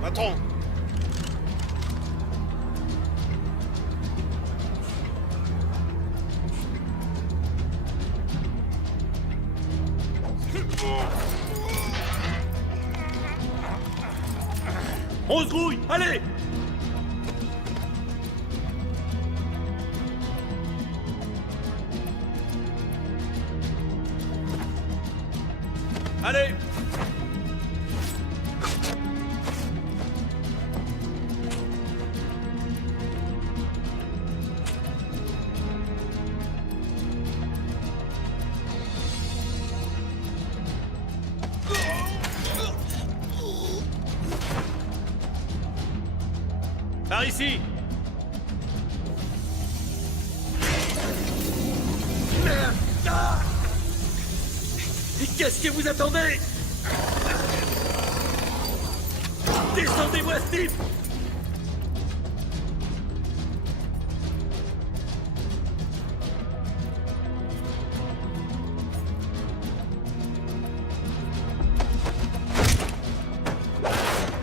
Patron! On se grouille, allez! Allez! Par ici! Merde! Ah! Et qu'est-ce que vous attendez? Descendez-moi, Steve!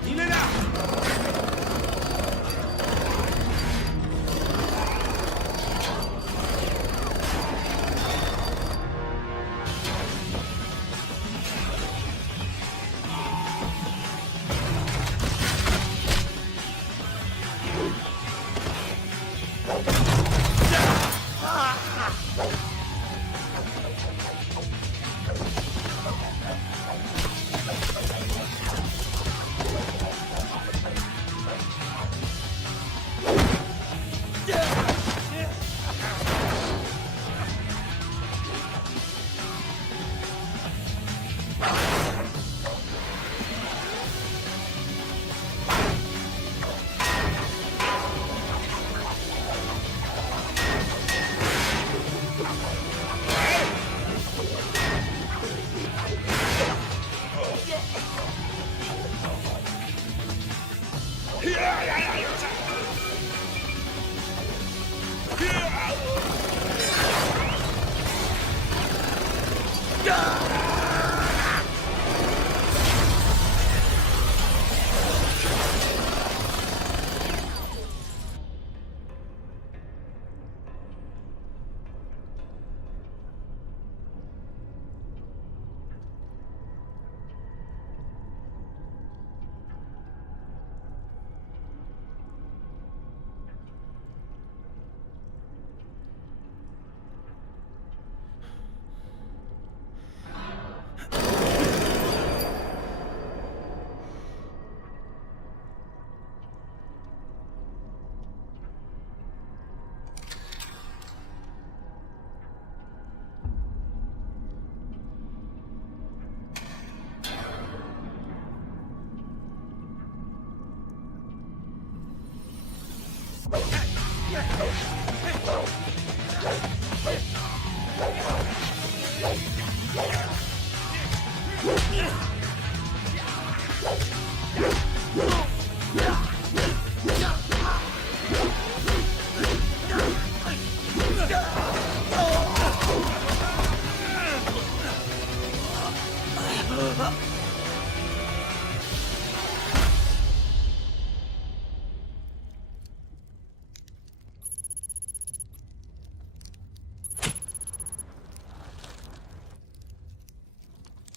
Il est là!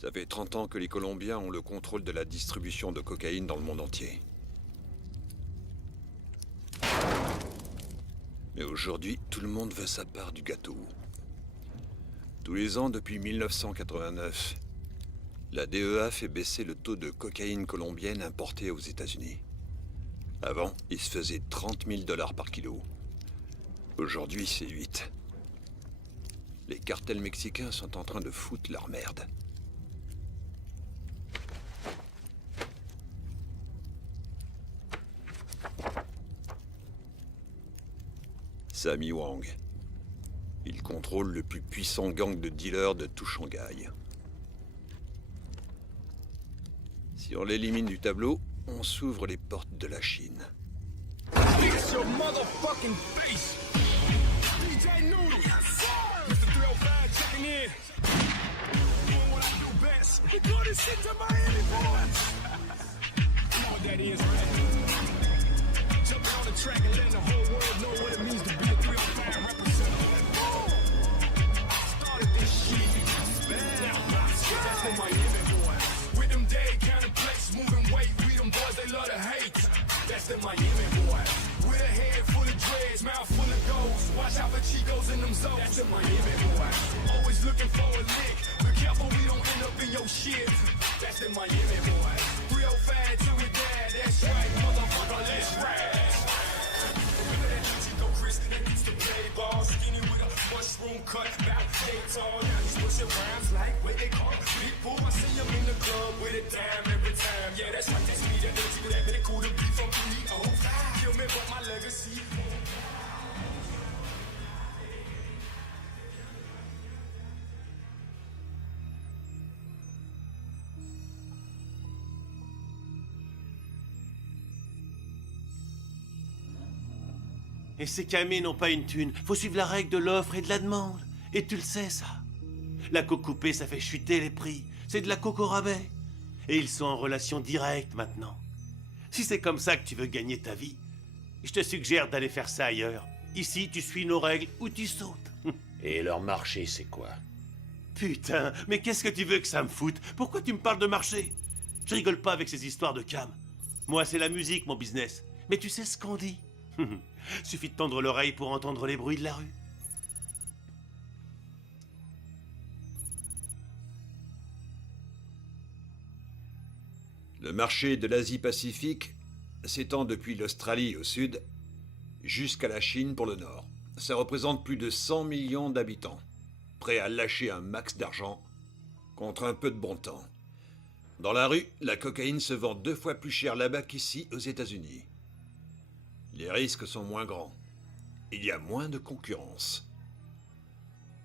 Ça fait 30 ans que les Colombiens ont le contrôle de la distribution de cocaïne dans le monde entier. Mais aujourd'hui, tout le monde veut sa part du gâteau. Tous les ans depuis 1989, la DEA fait baisser le taux de cocaïne colombienne importée aux États-Unis. Avant, il se faisait 30 000 $ par kilo. Aujourd'hui, c'est 8. Les cartels mexicains sont en train de foutre leur merde. Sammy Wang. Il contrôle le plus puissant gang de dealers de tout Shanghai. Si on l'élimine du tableau, on s'ouvre les portes de la Chine. It's your motherfucking face. DJ Noodles. Mr. 305 checking in. Doing what I do best. We do this shit to Miami, boys. You know what that is, right? Jumping on the track and letting the whole world know what it means to be a 305 representative. Started this shit. Now, that's the Miami boys. With them dead counting plates, moving weight. We them boys, they love to hate. That's the Miami boys. With a head full of dreads, mouth full of goals. Watch out for Chicos in them zones. That's the Miami boys. Always looking for a lick. Be careful we don't end up in your shit. That's the Miami boys. 305 till we die. That's right, motherfucker, let's ride. Remember that Chico Chris that used to play ball, skinny with a mushroom cut, about head tall. Now he's pushing rhymes like what they call people. I see him in the club with a dime every time. Yeah, that's right, that's me. That dirty, but that bit cool to be from 305. Kill me, but my legacy. Et ces camés n'ont pas une thune. Faut suivre la règle de l'offre et de la demande. Et tu le sais, ça. La coke coupée, ça fait chuter les prix. C'est de la coke au rabais. Et ils sont en relation directe maintenant. Si c'est comme ça que tu veux gagner ta vie, je te suggère d'aller faire ça ailleurs. Ici, tu suis nos règles ou tu sautes. Et leur marché, c'est quoi? Putain, mais qu'est-ce que tu veux que ça me foute? Pourquoi tu me parles de marché? Je rigole pas avec ces histoires de cam. Moi, c'est la musique, mon business. Mais tu sais ce qu'on dit? Suffit de tendre l'oreille pour entendre les bruits de la rue. Le marché de l'Asie-Pacifique s'étend depuis l'Australie au sud jusqu'à la Chine pour le nord. Ça représente plus de 100 millions d'habitants, prêts à lâcher un max d'argent contre un peu de bon temps. Dans la rue, la cocaïne se vend 2 fois plus cher là-bas qu'ici aux États-Unis. Les risques sont moins grands. Il y a moins de concurrence.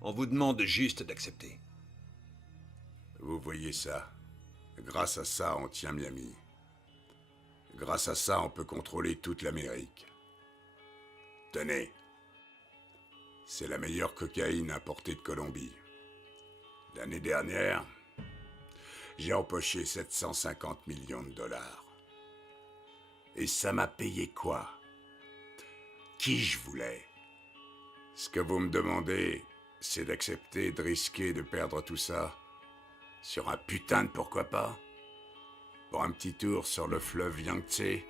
On vous demande juste d'accepter. Vous voyez ça? Grâce à ça, on tient Miami. Grâce à ça, on peut contrôler toute l'Amérique. Tenez. C'est la meilleure cocaïne importée de Colombie. L'année dernière, j'ai empoché 750 millions de dollars. Et ça m'a payé quoi? Qui je voulais. Ce que vous me demandez, c'est d'accepter de risquer de perdre tout ça sur un putain de pourquoi pas? Pour un petit tour sur le fleuve Yangtze?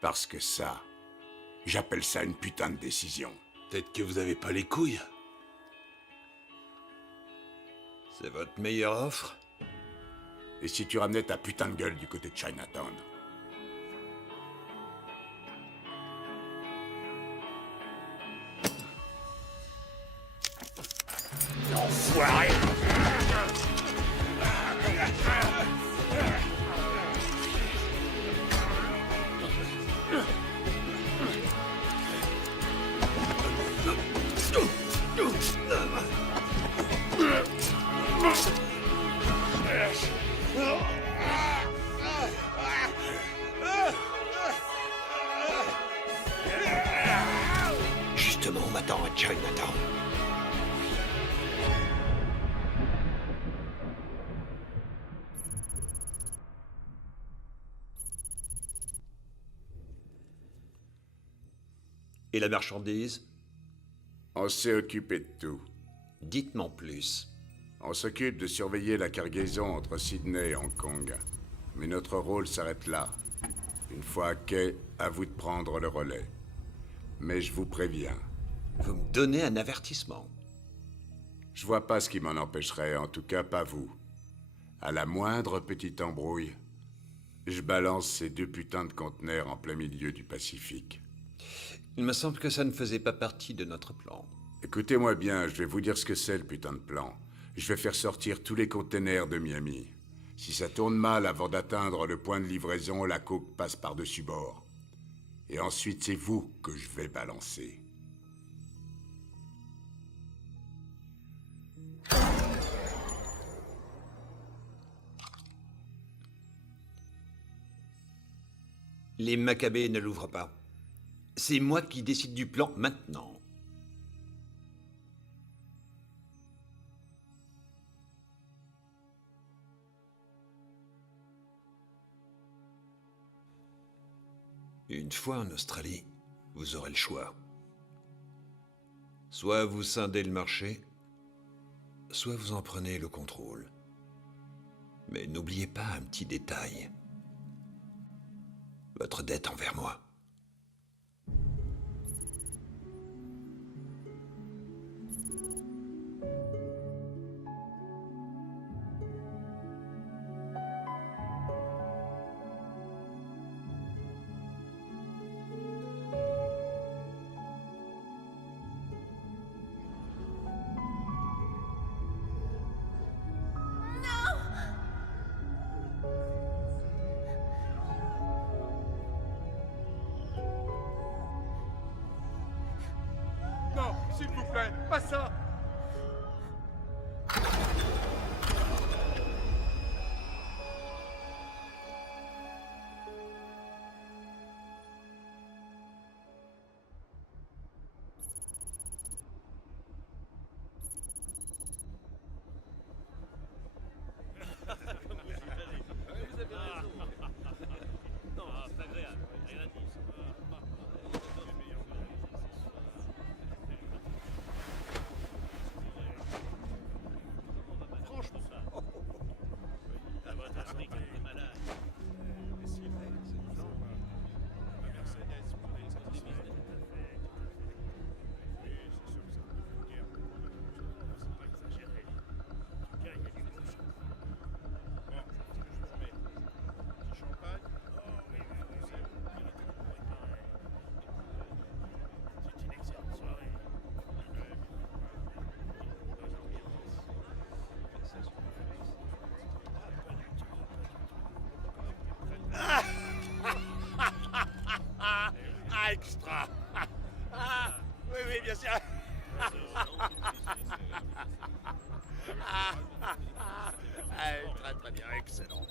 Parce que ça, j'appelle ça une putain de décision. Peut-être que vous avez pas les couilles. C'est votre meilleure offre? Et si tu ramenais ta putain de gueule du côté de Chinatown? Enfoiré! va-t'en à Chinatown. Et la marchandise? On s'est occupé de tout. Dites-m'en plus. On s'occupe de surveiller la cargaison entre Sydney et Hong Kong. Mais notre rôle s'arrête là. Une fois à quai, à vous de prendre le relais. Mais je vous préviens, Vous me donnez un avertissement. je vois pas ce qui m'en empêcherait, en tout cas pas vous. À la moindre petite embrouille, je balance ces 2 putains de conteneurs en plein milieu du Pacifique. Il me semble que ça ne faisait pas partie de notre plan. Écoutez-moi bien, je vais vous dire ce que c'est le putain de plan. Je vais faire sortir tous les containers de Miami. Si ça tourne mal avant d'atteindre le point de livraison, la coke passe par-dessus bord. Et ensuite, c'est vous que je vais balancer. Les Maccabées ne l'ouvrent pas. C'est moi qui décide du plan maintenant. Une fois en Australie, vous aurez le choix. Soit vous scindez le marché, soit vous en prenez le contrôle. Mais n'oubliez pas un petit détail. Votre dette envers moi. Non, s'il vous plaît, pas ça. Ah, extra. Ah, oui, oui, bien sûr. Très, très bien, excellent.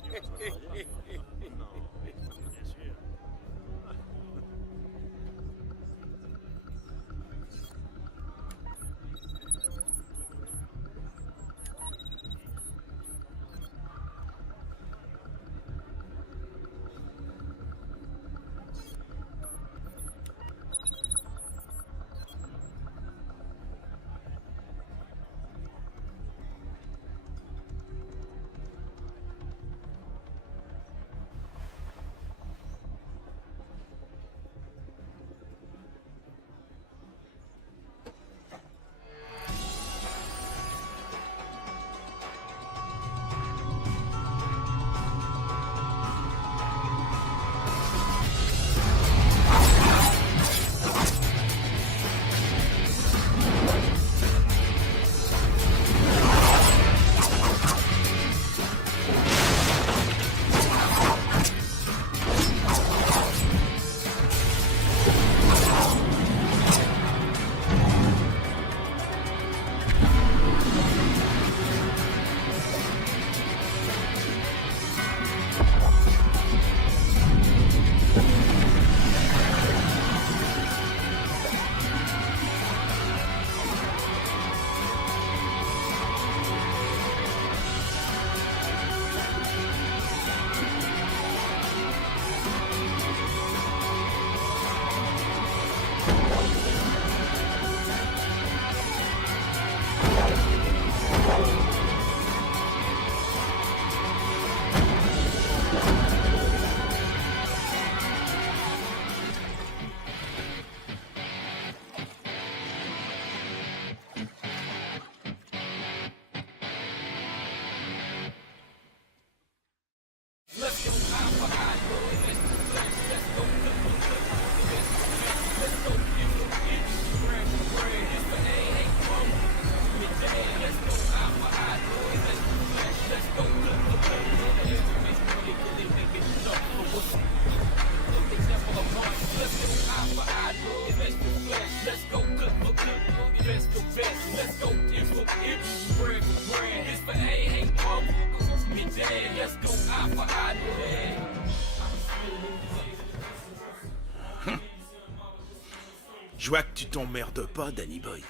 Je vois que tu t'emmerdes pas, Danny Boy.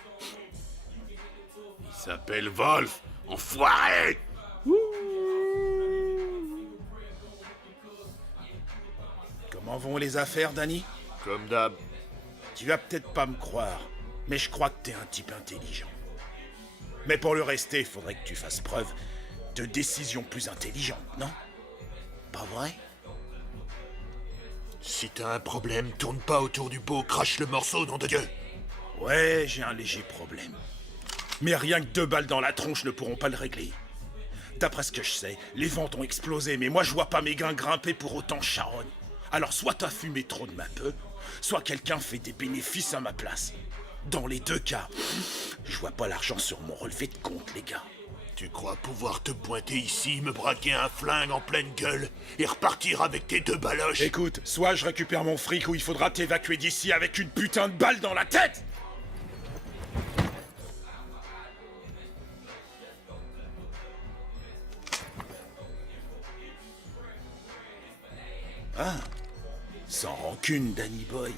Il s'appelle Wolf, enfoiré! Comment vont les affaires, Danny? Comme d'hab. Tu vas peut-être pas me croire, mais je crois que t'es un type intelligent. Mais pour le rester, il faudrait que tu fasses preuve de décisions plus intelligentes, non? Pas vrai? Si t'as un problème, tourne pas autour du pot, crache le morceau, nom de Dieu. Ouais, j'ai un léger problème. Mais rien que 2 balles dans la tronche ne pourront pas le régler. D'après ce que je sais, les ventes ont explosé, mais moi je vois pas mes gains grimper pour autant Sharon. Alors soit t'as fumé trop de ma peu, soit quelqu'un fait des bénéfices à ma place. Dans les 2 cas, je vois pas l'argent sur mon relevé de compte, les gars. Tu crois pouvoir te pointer ici, me braquer un flingue en pleine gueule et repartir avec tes 2 baloches? Écoute, soit je récupère mon fric ou il faudra t'évacuer d'ici avec une putain de balle dans la tête! Ah, sans rancune, Danny Boy.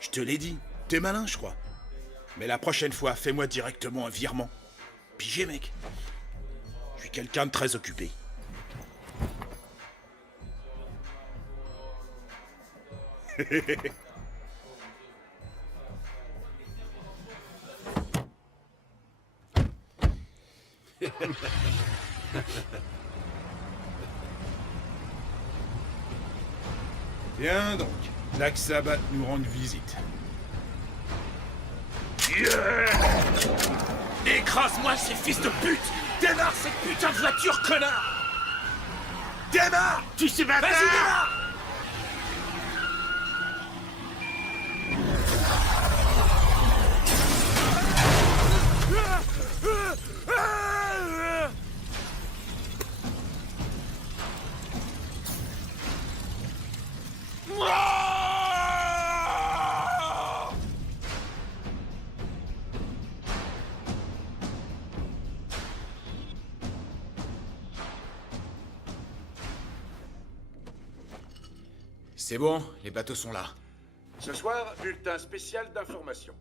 Je te l'ai dit, t'es malin, je crois. Mais la prochaine fois, fais-moi directement un virement. Pigé, mec. Je suis quelqu'un de très occupé. Viens donc, l'Axabat nous rend visite. Écrase-moi ces fils de pute! Démarre cette putain de voiture, connard! Démarre! Tu sais pas. Vas-y, démarre! C'est bon, les bateaux sont là. Ce soir, bulletin spécial d'information.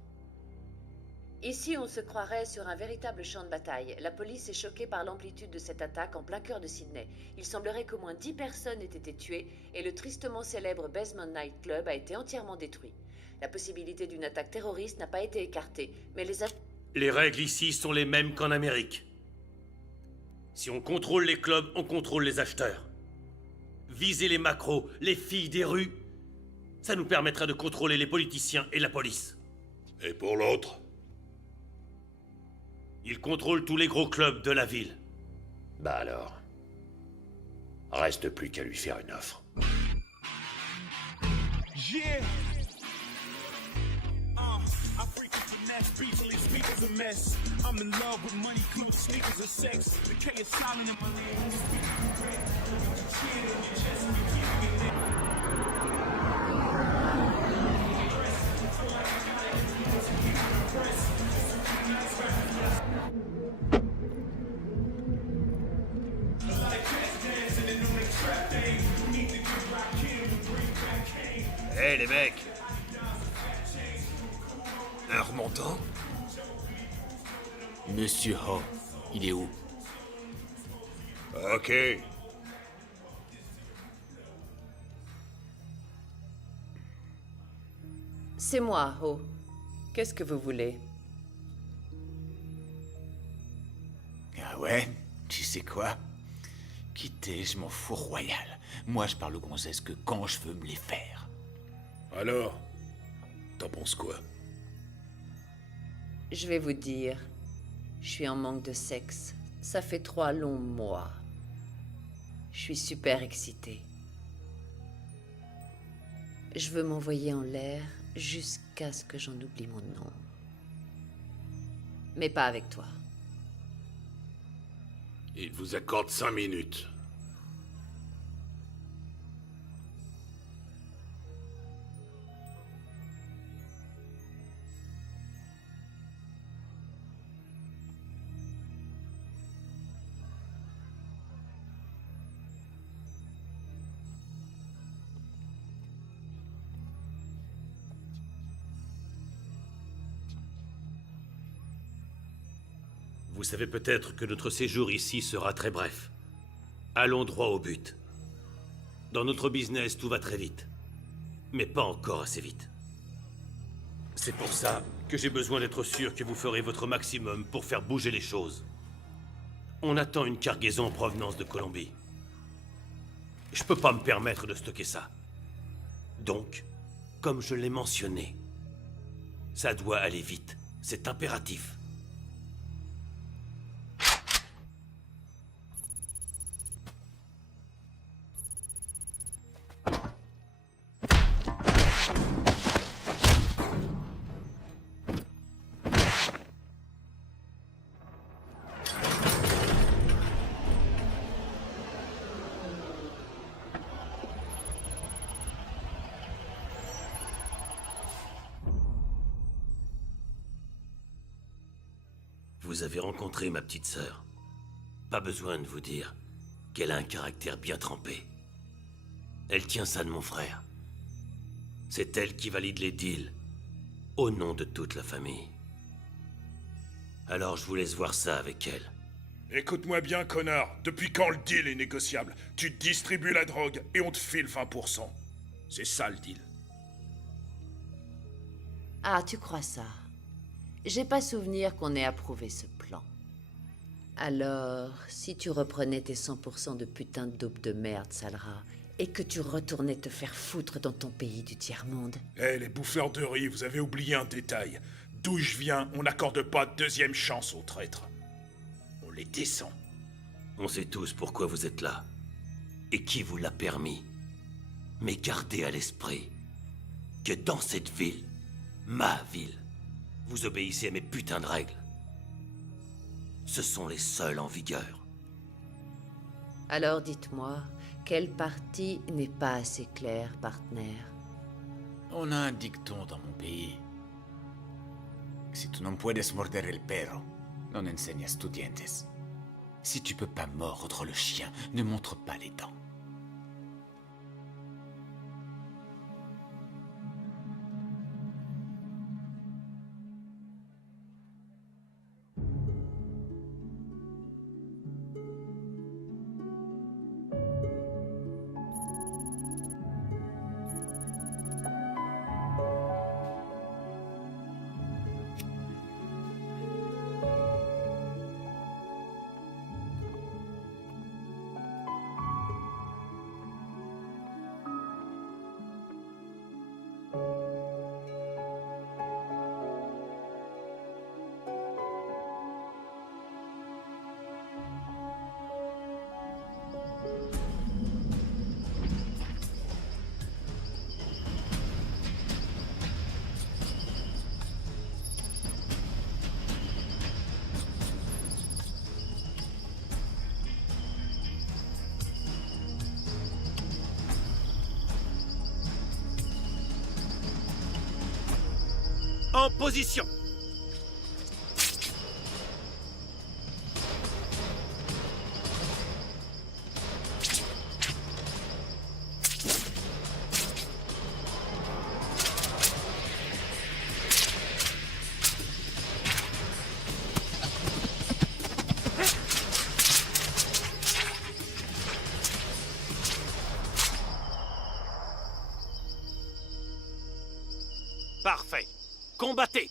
Ici, on se croirait sur un véritable champ de bataille. La police est choquée par l'amplitude de cette attaque en plein cœur de Sydney. Il semblerait qu'au moins 10 personnes aient été tuées et le tristement célèbre Basement Night Club a été entièrement détruit. La possibilité d'une attaque terroriste n'a pas été écartée, mais Les règles ici sont les mêmes qu'en Amérique. Si on contrôle les clubs, on contrôle les acheteurs. Viser les macros, les filles des rues, ça nous permettrait de contrôler les politiciens et la police. Et pour l'autre? Ils contrôlent tous les gros clubs de la ville. Bah alors, reste plus qu'à lui faire une offre. Yeah. I frequent the next beats, leave speakers a mess. I'm in love with money, clothes, sneakers, and sex. The K is silent in my ears. Hé les mecs! Un remontant? Monsieur Ho, il est où? Ok. c'est moi, Ho. Qu'est-ce que vous voulez? Ah ouais? Tu sais quoi? Quittez, je m'en fous royal. Moi, je parle aux gonzesses que quand je veux me les faire. Alors, t'en penses quoi? Je vais vous dire, je suis en manque de sexe. Ça fait 3 longs mois. Je suis super excitée. Je veux m'envoyer en l'air jusqu'à ce que j'en oublie mon nom. Mais pas avec toi. Il vous accorde 5 minutes. Vous savez peut-être que notre séjour ici sera très bref. Allons droit au but. Dans notre business, tout va très vite. Mais pas encore assez vite. C'est pour ça que j'ai besoin d'être sûr que vous ferez votre maximum pour faire bouger les choses. On attend une cargaison en provenance de Colombie. Je peux pas me permettre de stocker ça. Donc, comme je l'ai mentionné, ça doit aller vite. C'est impératif. Vous avez rencontré ma petite sœur. Pas besoin de vous dire qu'elle a un caractère bien trempé. Elle tient ça de mon frère. C'est elle qui valide les deals, au nom de toute la famille. Alors je vous laisse voir ça avec elle. Écoute-moi bien, connard. Depuis quand le deal est négociable? Tu distribues la drogue et on te file 20%. C'est ça le deal. Ah, tu crois ça? J'ai pas souvenir qu'on ait approuvé ce plan. Alors, si tu reprenais tes 100% de putain de dope de merde, sale rat, et que tu retournais te faire foutre dans ton pays du tiers-monde... Eh, les bouffeurs de riz, vous avez oublié un détail. D'où je viens, on n'accorde pas de deuxième chance aux traîtres. On les descend. On sait tous pourquoi vous êtes là. Et qui vous l'a permis. Mais gardez à l'esprit que dans cette ville, ma ville, vous obéissez à mes putains de règles. Ce sont les seules en vigueur. Alors dites-moi, quelle partie n'est pas assez claire, partenaire? On a un dicton dans mon pays. Si tu no puedes morder el perro, non enseñas tus dientes. Si tu peux pas mordre le chien, ne montre pas les dents. En position! Parfait. Combattez!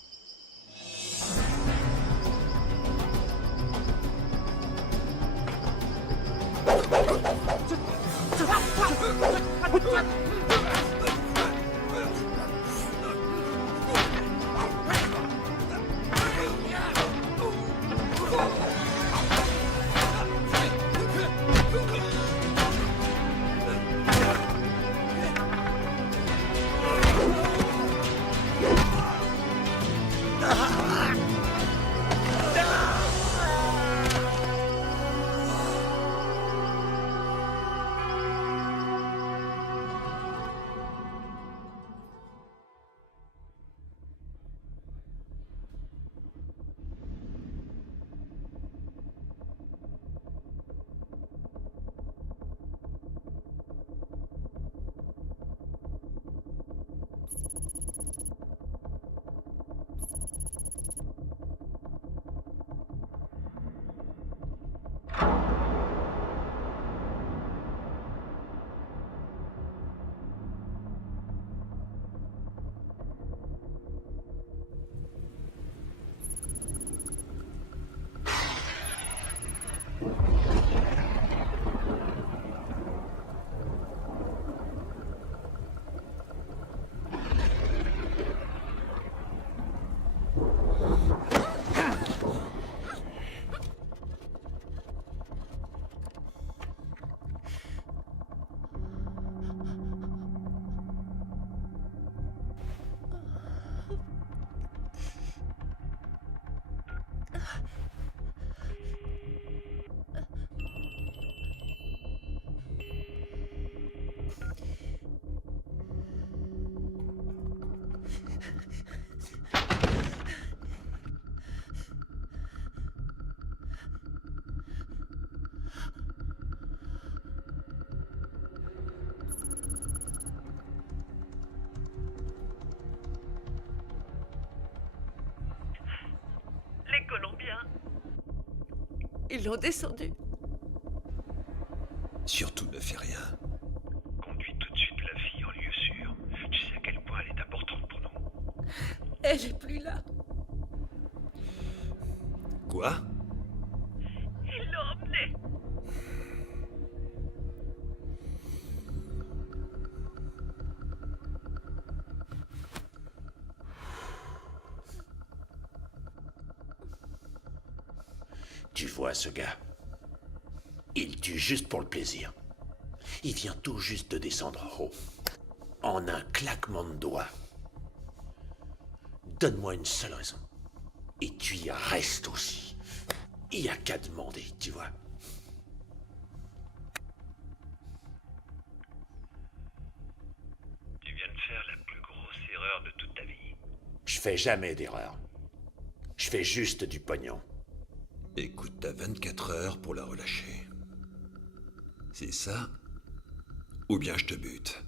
Ils l'ont descendu. Surtout ne fais rien. Conduis tout de suite la fille en lieu sûr. Tu sais à quel point elle est importante pour nous. Elle est plus là. Quoi? Ils l'ont emmenée. Tu vois ce gars? Il tue juste pour le plaisir. Il vient tout juste de descendre en haut. En un claquement de doigts. Donne-moi une seule raison. Et tu y restes aussi. Il n'y a qu'à demander, tu vois. Tu viens de faire la plus grosse erreur de toute ta vie. Je fais jamais d'erreur. Je fais juste du pognon. Écoute, t'as 24 heures pour la relâcher. C'est ça? Ou bien je te bute.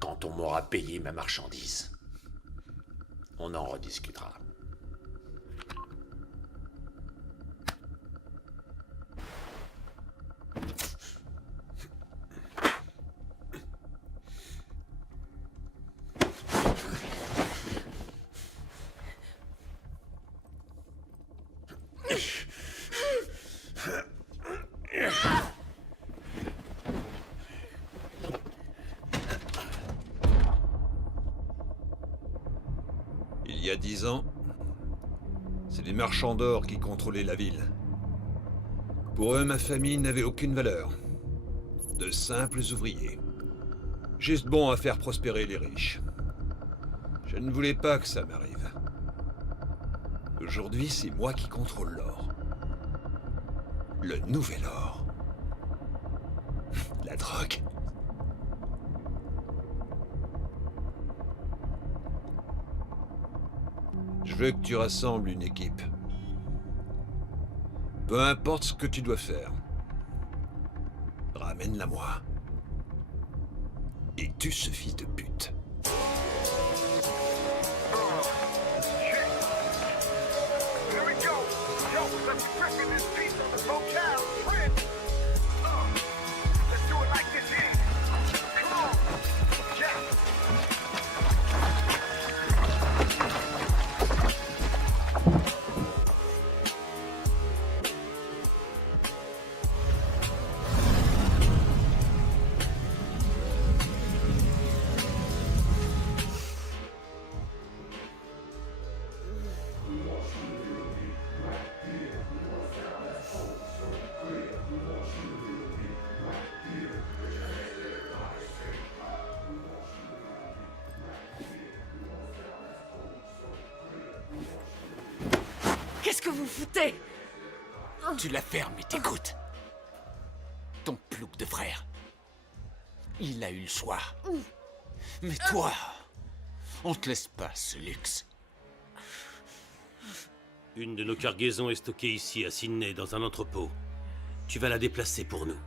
Quand on m'aura payé ma marchandise, on en rediscutera. Il y a 10 ans, c'est les marchands d'or qui contrôlaient la ville. Pour eux, ma famille n'avait aucune valeur. De simples ouvriers. Juste bons à faire prospérer les riches. Je ne voulais pas que ça m'arrive. Aujourd'hui, c'est moi qui contrôle l'or. Le nouvel or. La drogue. Je veux que tu rassembles une équipe. Peu importe ce que tu dois faire. Ramène-la moi. Et tue ce fils de pute. Here we go. Yo, let's be cracking this piece on the locale. Friend. Let's do it like this here. Come on. Yeah. Qu'est-ce que vous foutez? Tu la fermes et t'écoutes. Ton plouc de frère. Il a eu le choix. Mais toi, on te laisse pas ce luxe. Une de nos cargaisons est stockée ici à Sydney dans un entrepôt. Tu vas la déplacer pour nous.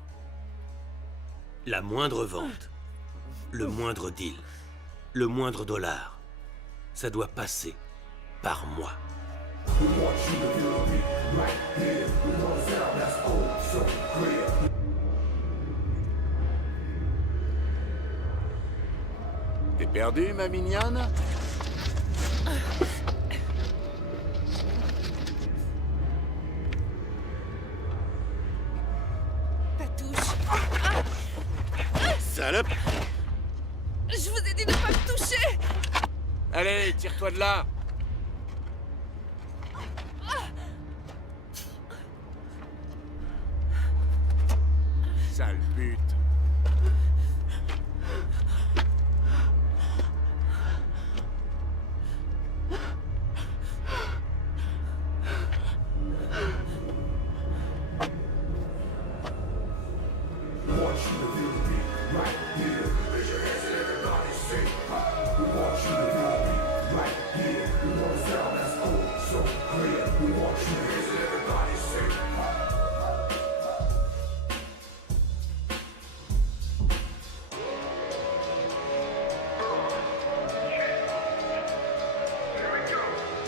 La moindre vente, le moindre deal, le moindre dollar, ça doit passer par moi. T'es perdu, ma mignonne? Ta touche. Salope! Je vous ai dit de ne pas me toucher. Allez, tire-toi de là! Sale pute!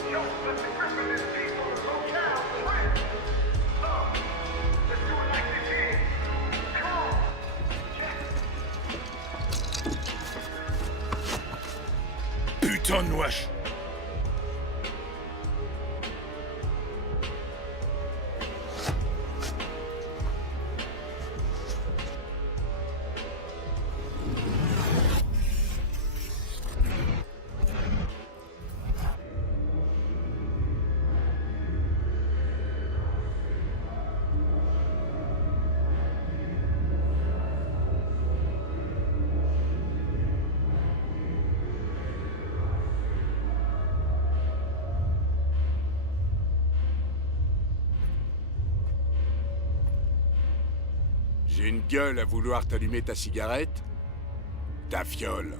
Yo, let's be cracking this piece on the locale. Friend. J'ai une gueule à vouloir t'allumer ta cigarette? Ta fiole.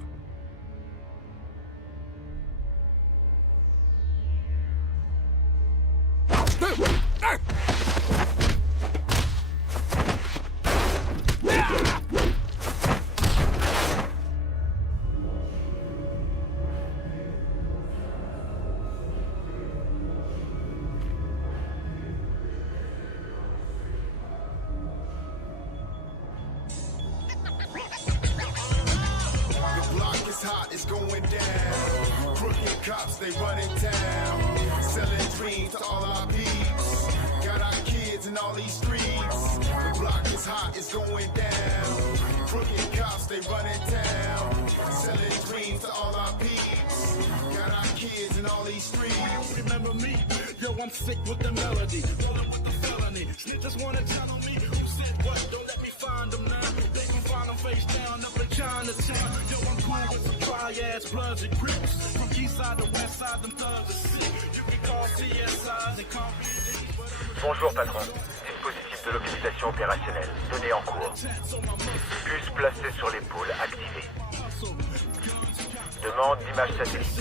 The block is hot, it's going down. Crooked cops, they running town. Selling dreams to all our peeps. Got our kids in all these streets. The block is hot, it's going down. Crooked cops, they running town. Selling dreams to all our peeps. Got our kids in all these streets. Remember me? Yo, I'm sick with the melody. Rolling with the felony. Snitches wanna tell on me. Who said what? Don't let me find them now. They can find them face down up in Chinatown. Yo, I'm cool with some dry-ass bloods and crips. From east side to west side, them thugs are sick. You can call CSI, they call me. Bonjour patron. Dispositif de localisation opérationnelle. Données en cours. Bus placé sur l'épaule activé. Demande d'image satellite.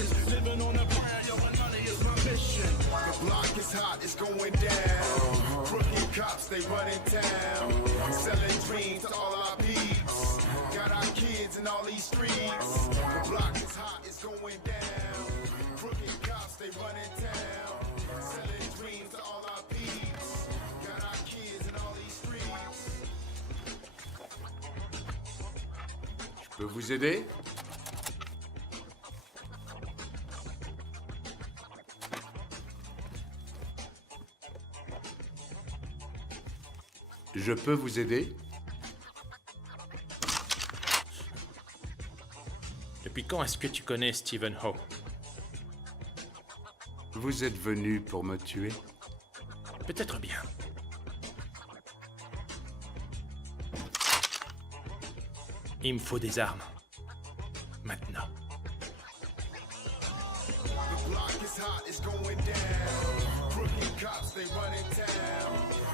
The block is hot, it's going down. Crooked cops, they running town. Selling dreams to all our peeps. Got our kids in all these streets. The block is hot, it's going down. Crooked cops, they running town. Selling dreams to all our peeps. Got our kids in all these streets. Je peux vous aider? Je peux vous aider? Depuis quand est-ce que tu connais Stephen Ho? Vous êtes venu pour me tuer? Peut-être bien. Il me faut des armes. Maintenant. The block is hot, it's going down. Crooked cops, they running town.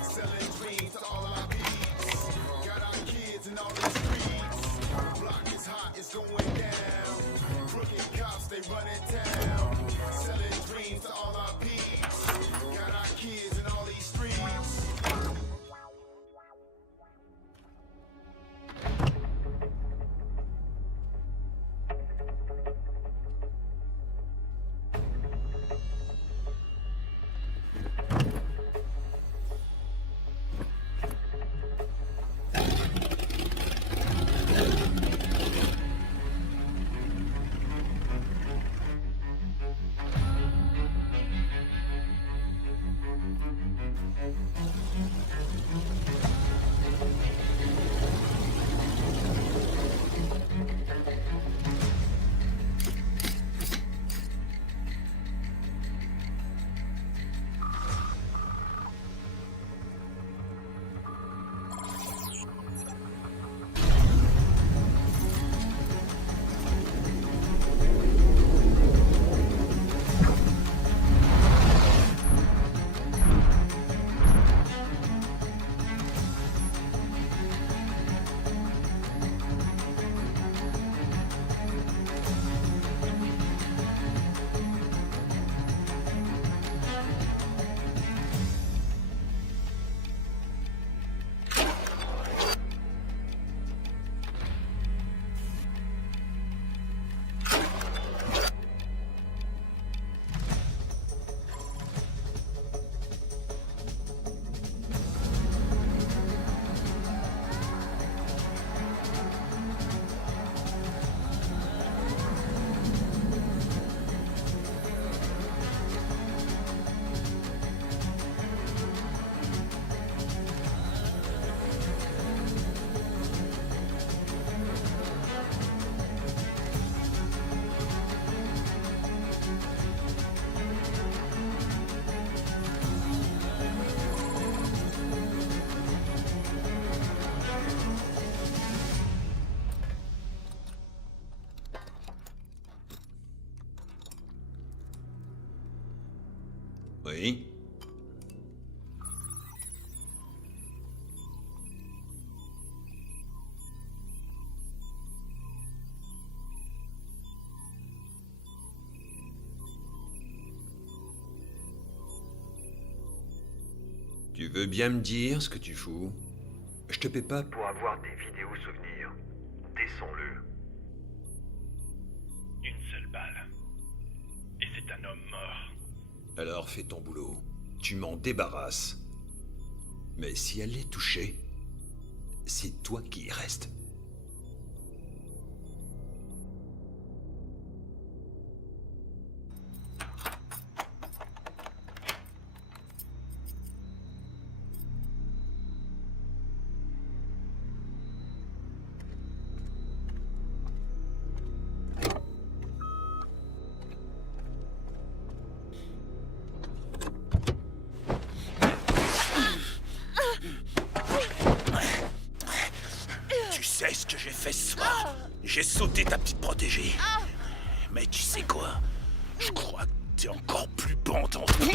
Selling dreams to all our peeps. Got our kids in all the streets. The block is hot, it's going down. Crooked cops, they running town. Selling dreams to all our peeps. Got our kids in all these streets. Oui. Tu veux bien me dire ce que tu fous? Je te paie pas. Pour avoir des vidéos souvenirs, descends-le. Une seule balle. Et c'est un homme mort. Alors fais ton boulot. Tu m'en débarrasses. Mais si elle est touchée, c'est toi qui y reste. Tu sais ce que j'ai fait ce soir? J'ai sauté ta petite protégée. Mais tu sais quoi? Je crois que t'es encore plus bon dans tout.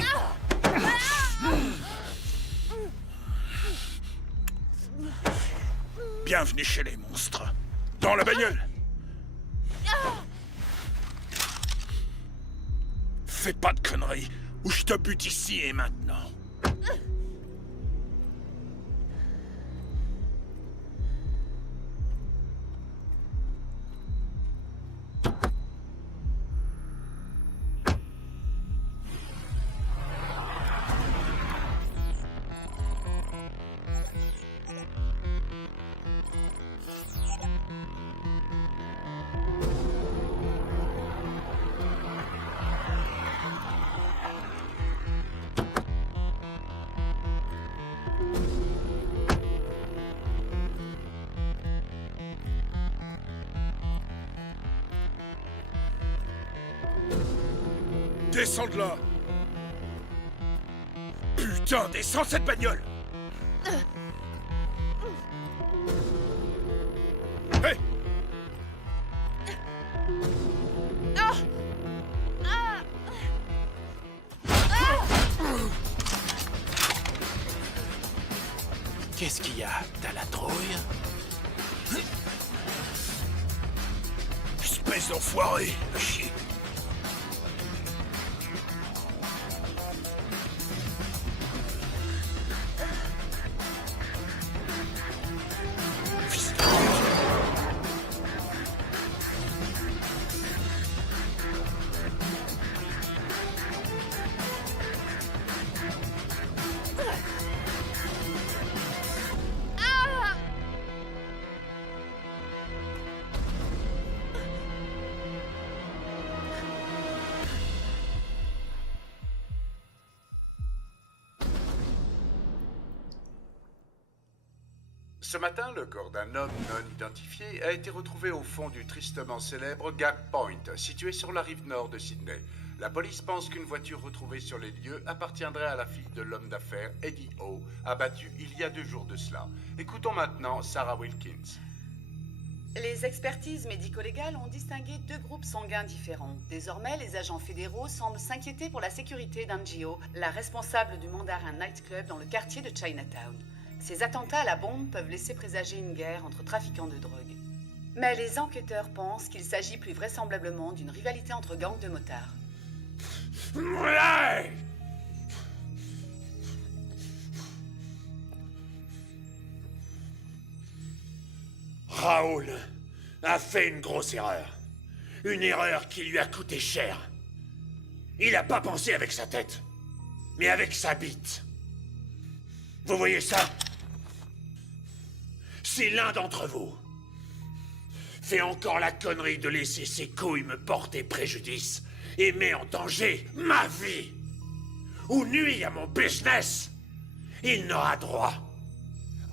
Bienvenue chez les monstres. Dans la bagnole. Fais pas de conneries, ou je te bute ici et maintenant. Descends de là! Putain, descends de cette bagnole! Hey! Qu'est-ce qu'il y a? T'as la trouille? Espèce d'enfoiré! Chier! Ce matin, le corps d'un homme non identifié a été retrouvé au fond du tristement célèbre Gap Point, situé sur la rive nord de Sydney. La police pense qu'une voiture retrouvée sur les lieux appartiendrait à la fille de l'homme d'affaires Eddie O, abattu il y a 2 jours de cela. Écoutons maintenant Sarah Wilkins. Les expertises médico-légales ont distingué 2 groupes sanguins différents. Désormais, les agents fédéraux semblent s'inquiéter pour la sécurité d'Angio, la responsable du Mandarin Nightclub dans le quartier de Chinatown. Ces attentats à la bombe peuvent laisser présager une guerre entre trafiquants de drogue. Mais les enquêteurs pensent qu'il s'agit plus vraisemblablement d'une rivalité entre gangs de motards. Ouais! Raoul a fait une grosse erreur. Une erreur qui lui a coûté cher. Il n'a pas pensé avec sa tête, mais avec sa bite. Vous voyez ça? Si l'un d'entre vous fait encore la connerie de laisser ses couilles me porter préjudice et met en danger ma vie, ou nuit à mon business, il n'aura droit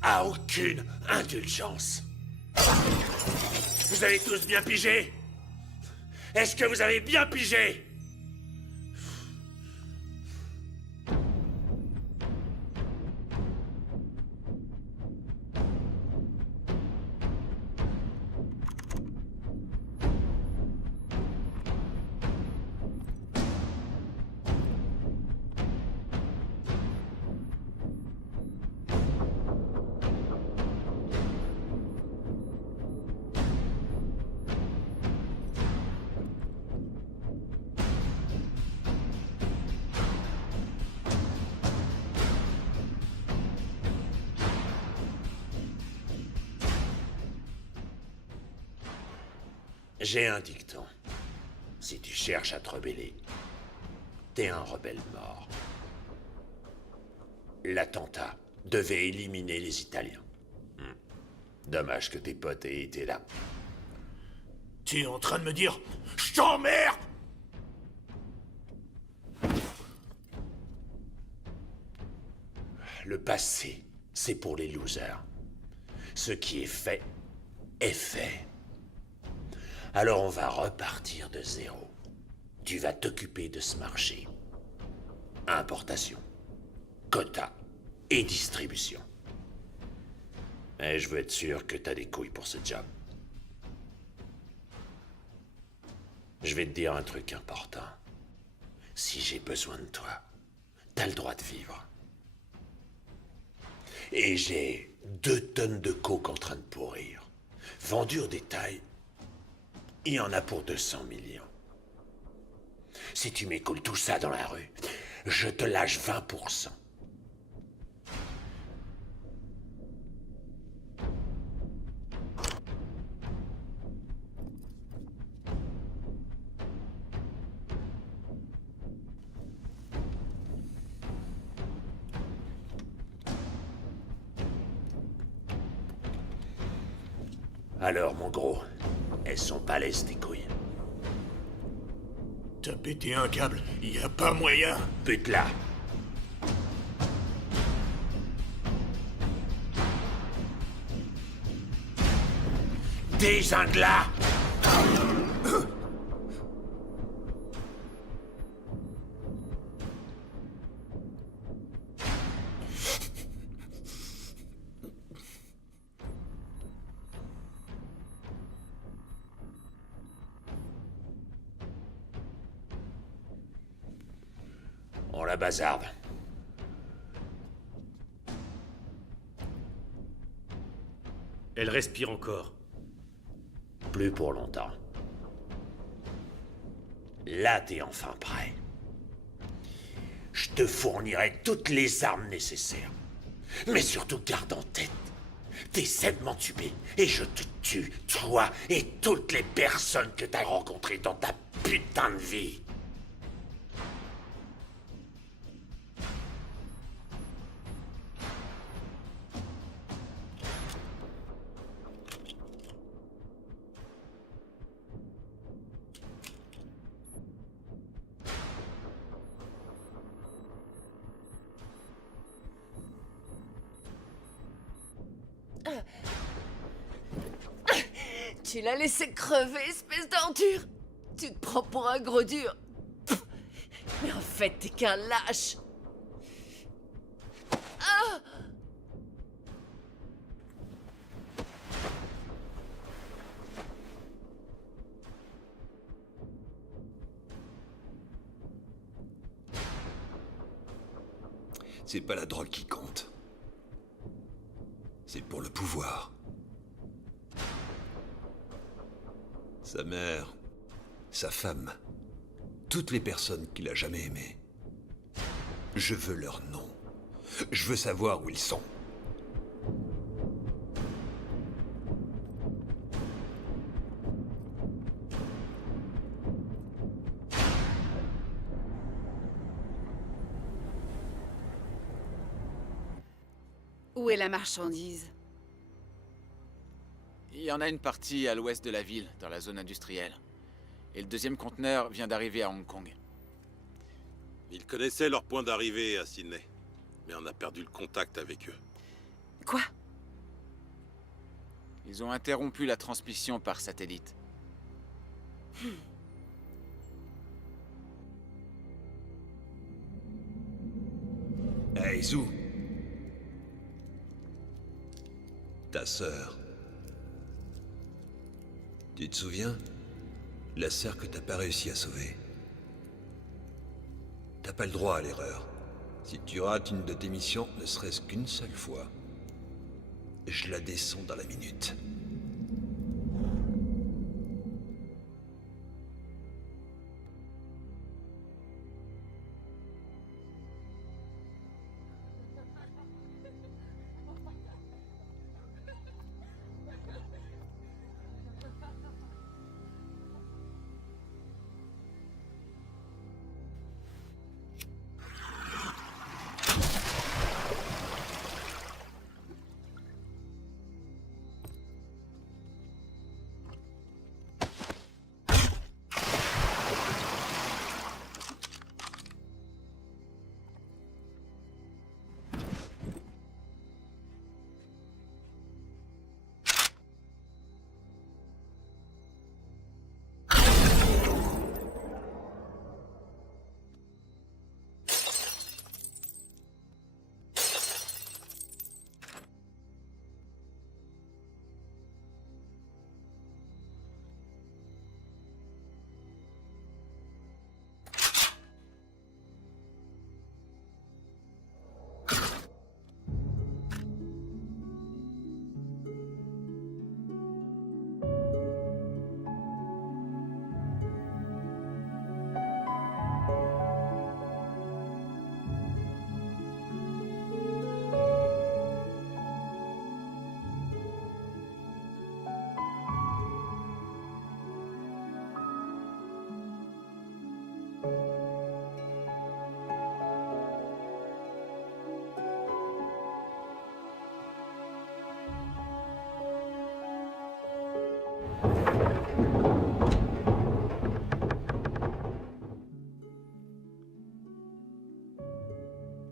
à aucune indulgence. Vous avez tous bien pigé? Est-ce que vous avez bien pigé? J'ai un dicton. Si tu cherches à te rebeller, t'es un rebelle mort. L'attentat devait éliminer les Italiens. Dommage que tes potes aient été là. Tu es en train de me dire « Je t'emmerde !» Le passé, c'est pour les losers. Ce qui est fait, est fait. Alors on va repartir de zéro. Tu vas t'occuper de ce marché. Importation, quota et distribution. Et je veux être sûr que t'as des couilles pour ce job. Je vais te dire un truc important. Si j'ai besoin de toi, t'as le droit de vivre. Et j'ai 2 tonnes de coke en train de pourrir. Vendu au détail, il y en a pour 200 millions. Si tu m'écoules tout ça dans la rue, je te lâche 20%. Alors, mon gros, elles sont balèzes tes couilles. T'as pété un câble, y a pas moyen. Bute-la. Dézingue-la. On la bazarde. Elle respire encore. Plus pour longtemps. Là, t'es enfin prêt. Je te fournirai toutes les armes nécessaires. Mais surtout, garde en tête. T'essaies de m'entuber et je te tue, toi et toutes les personnes que t'as rencontrées dans ta putain de vie. Tu l'as laissé crever, espèce d'ordure. Tu te prends pour un gros dur. Pff. Mais en fait, t'es qu'un lâche. Ah! C'est pas la drogue qui compte. C'est pour le pouvoir. Sa mère, sa femme, toutes les personnes qu'il a jamais aimées. Je veux leur nom. Je veux savoir où ils sont. Où est la marchandise? Il y en a une partie à l'ouest de la ville, dans la zone industrielle. Et le deuxième conteneur vient d'arriver à Hong Kong. Ils connaissaient leur point d'arrivée à Sydney, mais on a perdu le contact avec eux. Quoi? Ils ont interrompu la transmission par satellite. Hey, Zou. Ta sœur. Tu te souviens? La sœur que t'as pas réussi à sauver. T'as pas le droit à l'erreur. Si tu rates une de tes missions, ne serait-ce qu'une seule fois, je la descends dans la minute.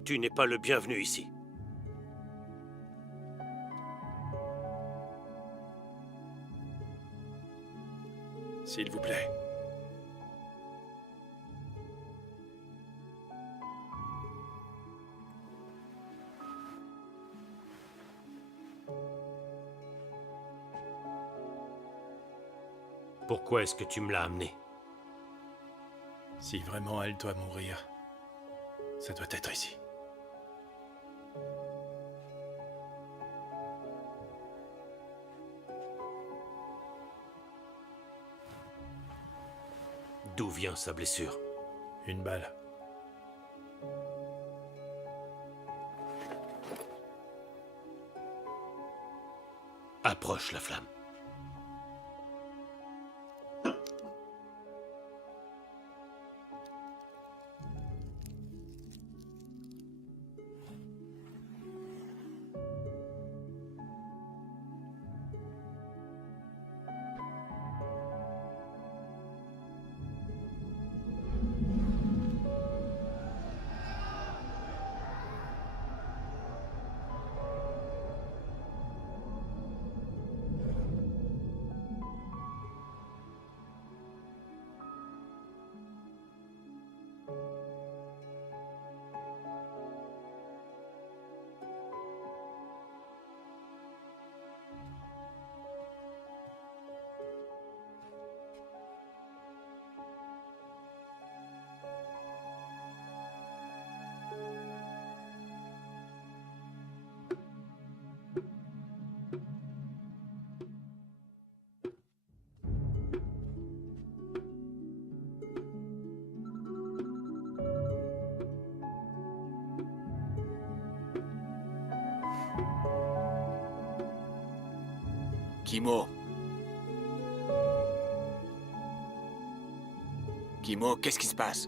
Tu n'es pas le bienvenu ici. S'il vous plaît. Pourquoi est-ce que tu me l'as amené? Si vraiment elle doit mourir, ça doit être ici. D'où vient sa blessure? Une balle. Approche la flamme. Kimo. Kimo, qu'est-ce qui se passe?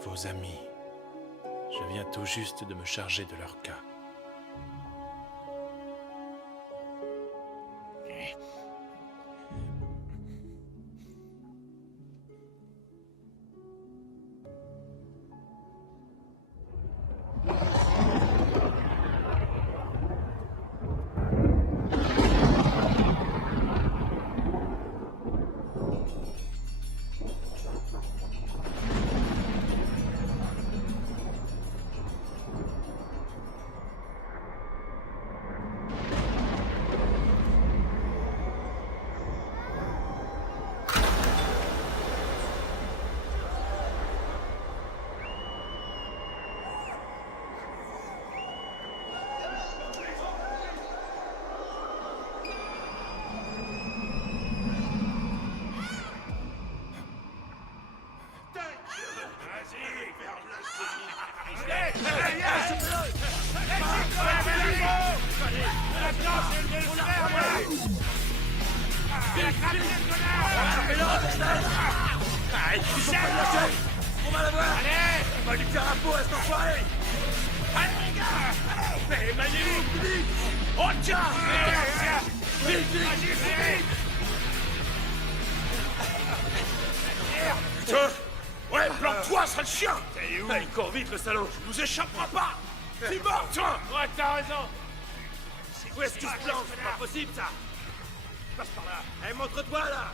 Vos amis. Je viens tout juste de me charger de leur cas. On va l'avoir! Allez! On va lui faire un pot à cet enfoiré! Allez les gars! Mais maniez-vous, vite! Oh tiens! Vite, vite! Putain! Ouais, planque-toi, sale chien! T'es où? Il court vite, le salaud! Il nous échappera pas! C'est mort, tiens! Ouais, t'as raison! Où est-ce qu'il se plante? C'est pas possible, ça! Passe par là! Allez, montre-toi, là!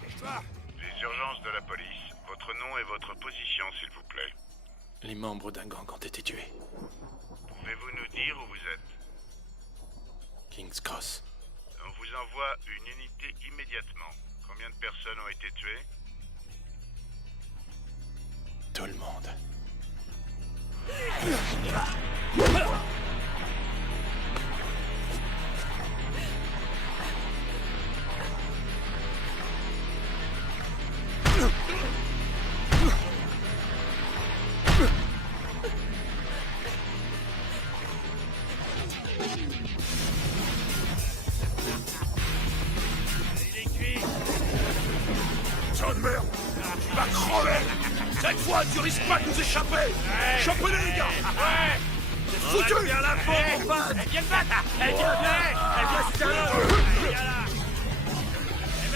Dépêche-toi! Les urgences de la police. Votre nom et votre position, s'il vous plaît. Les membres d'un gang ont été tués. Pouvez-vous nous dire où vous êtes? King's Cross. On vous envoie une unité immédiatement. Combien de personnes ont été tuées? Tout le monde. Putain de merde! Tu vas crever! Cette fois, tu risques pas de nous échapper! Chopez-les, les gars! Ouais! C'est foutu! Viens la peau, mon pote! Viens le battre! Viens, viens! Viens, c'est un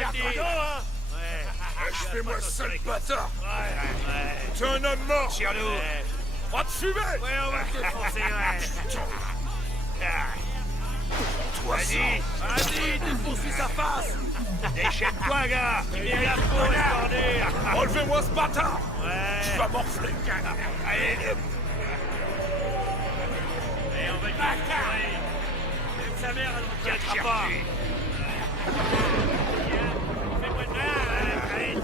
faire dodo, hein? Je fais moi seul bâtard. Ouais. T'es un homme mort. Tire-nous. Pas de fumée. Ouais, on va te défoncer, ouais. Toi, Vas-y, défonce-lui sa face. Déchaîne-toi, gars. Il vient la peau, escorné. Relevez-moi ce bâtard. Ouais. Tu vas morfler. Allez. Et on va le bâtard. Même sa mère, elle ne tiendra pas. Fais-moi de mal. Allez,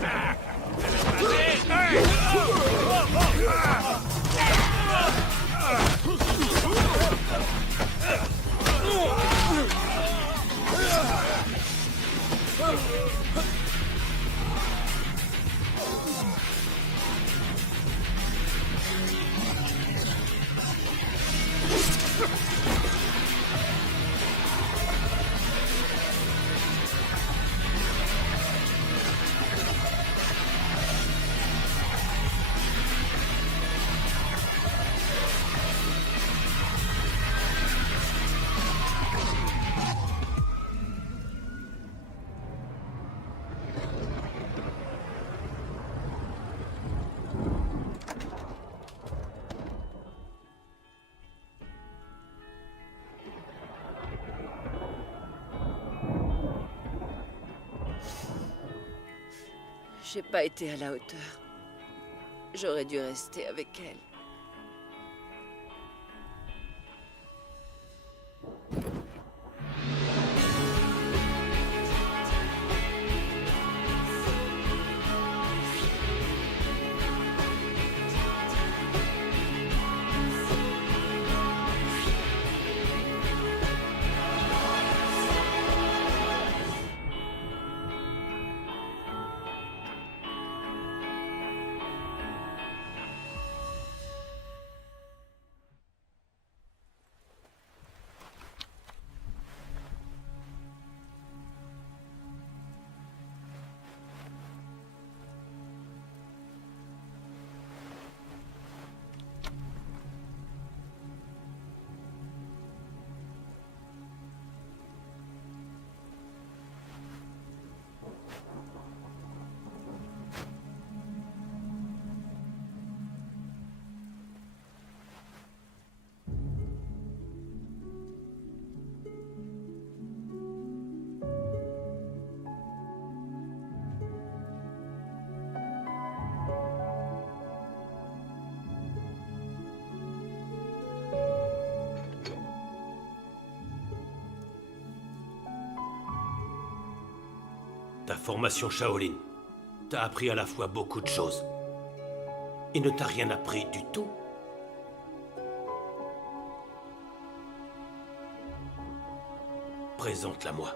J'ai pas été à la hauteur. J'aurais dû rester avec elle. Ta formation Shaolin t'a appris à la fois beaucoup de choses et ne t'a rien appris du tout. Présente-la-moi.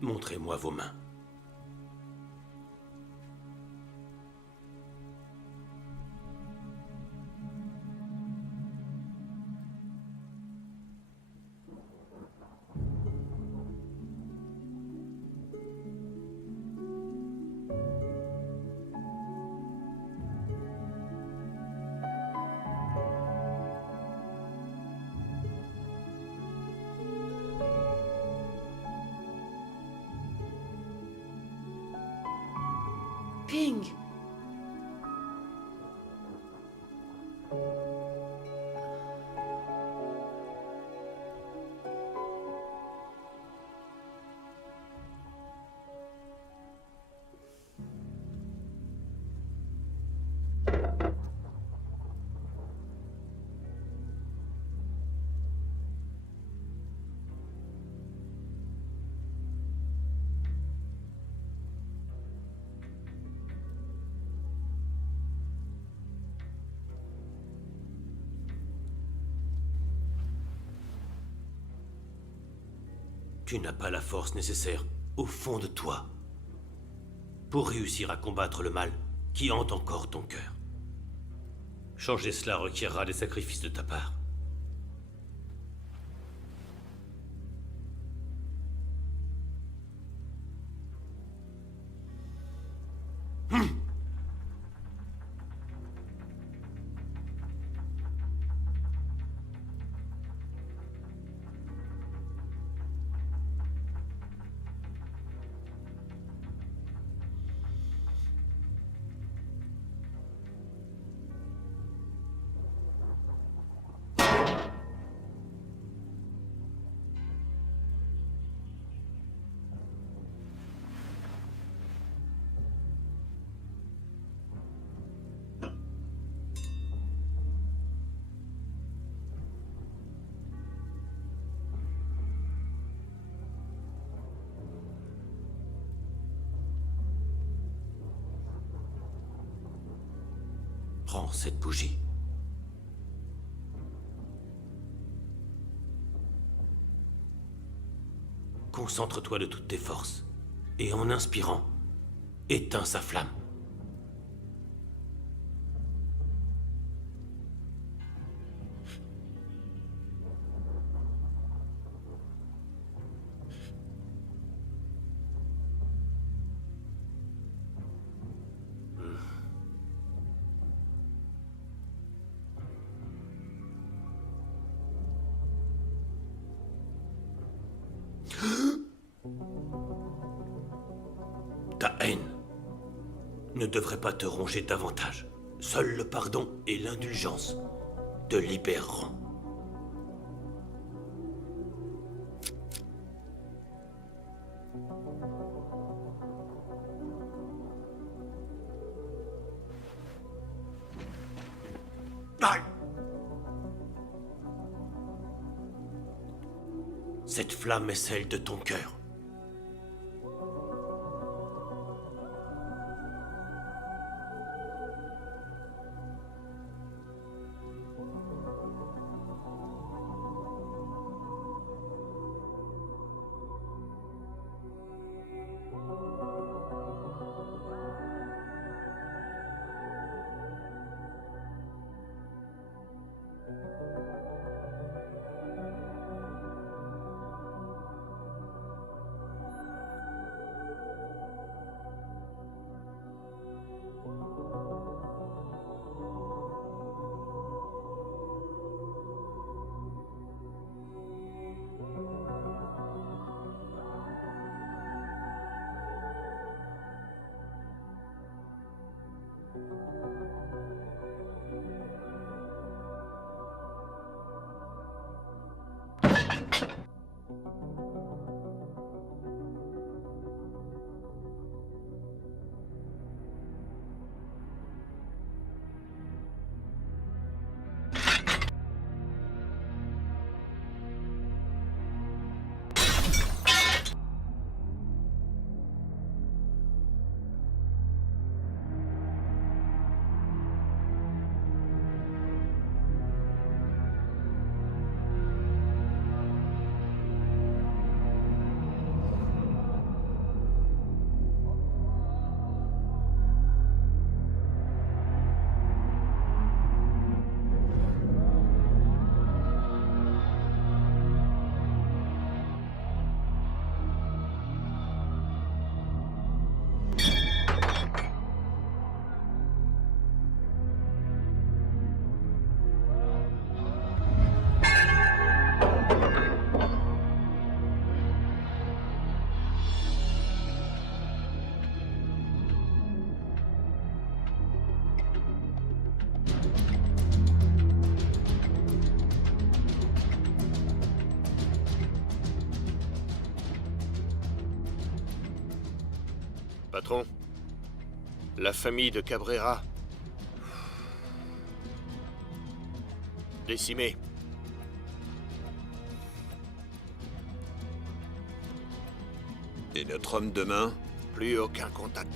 Montrez-moi vos mains. Ping! Tu n'as pas la force nécessaire au fond de toi pour réussir à combattre le mal qui hante encore ton cœur. Changer cela requierra des sacrifices de ta part. Prends cette bougie. Concentre-toi de toutes tes forces. Et en inspirant, éteins sa flamme. Ta haine ne devrait pas te ronger davantage. Seul le pardon et l'indulgence te libéreront. Cette flamme est celle de ton cœur. Patron, la famille de Cabrera, décimée. Et notre homme de main? Plus aucun contact.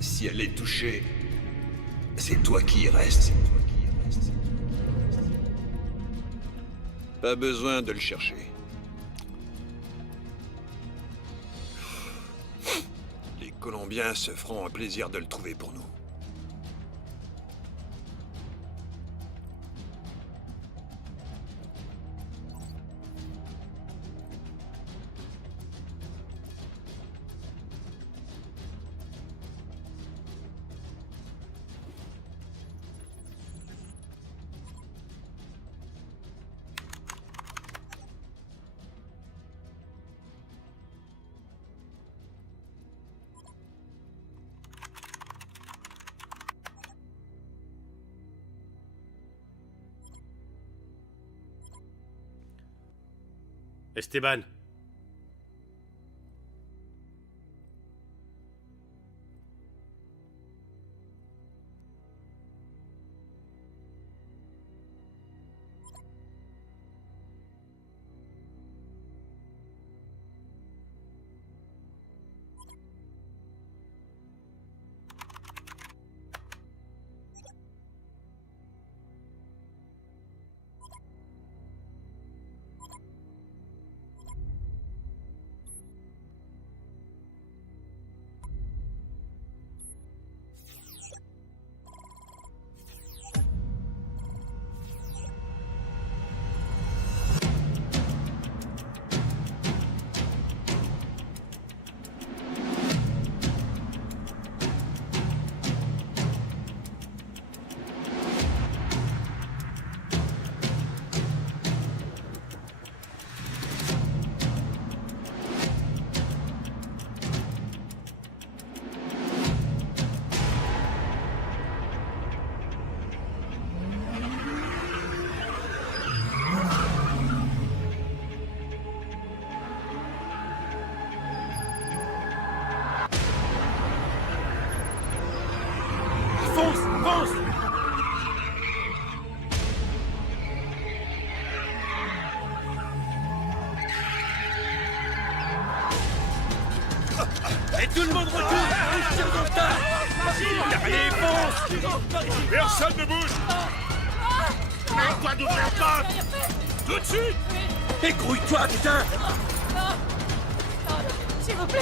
Si elle est touchée, c'est toi qui y restes. Pas besoin de le chercher. Les Colombiens se feront un plaisir de le trouver pour nous. Esteban. Et tout le monde recule. On tire dans le tas. Allez, fonce. Personne ne bouge. Mets-toi d'ouvrir la porte. Tout de suite. Écrouille-toi, putain. S'il vous plaît.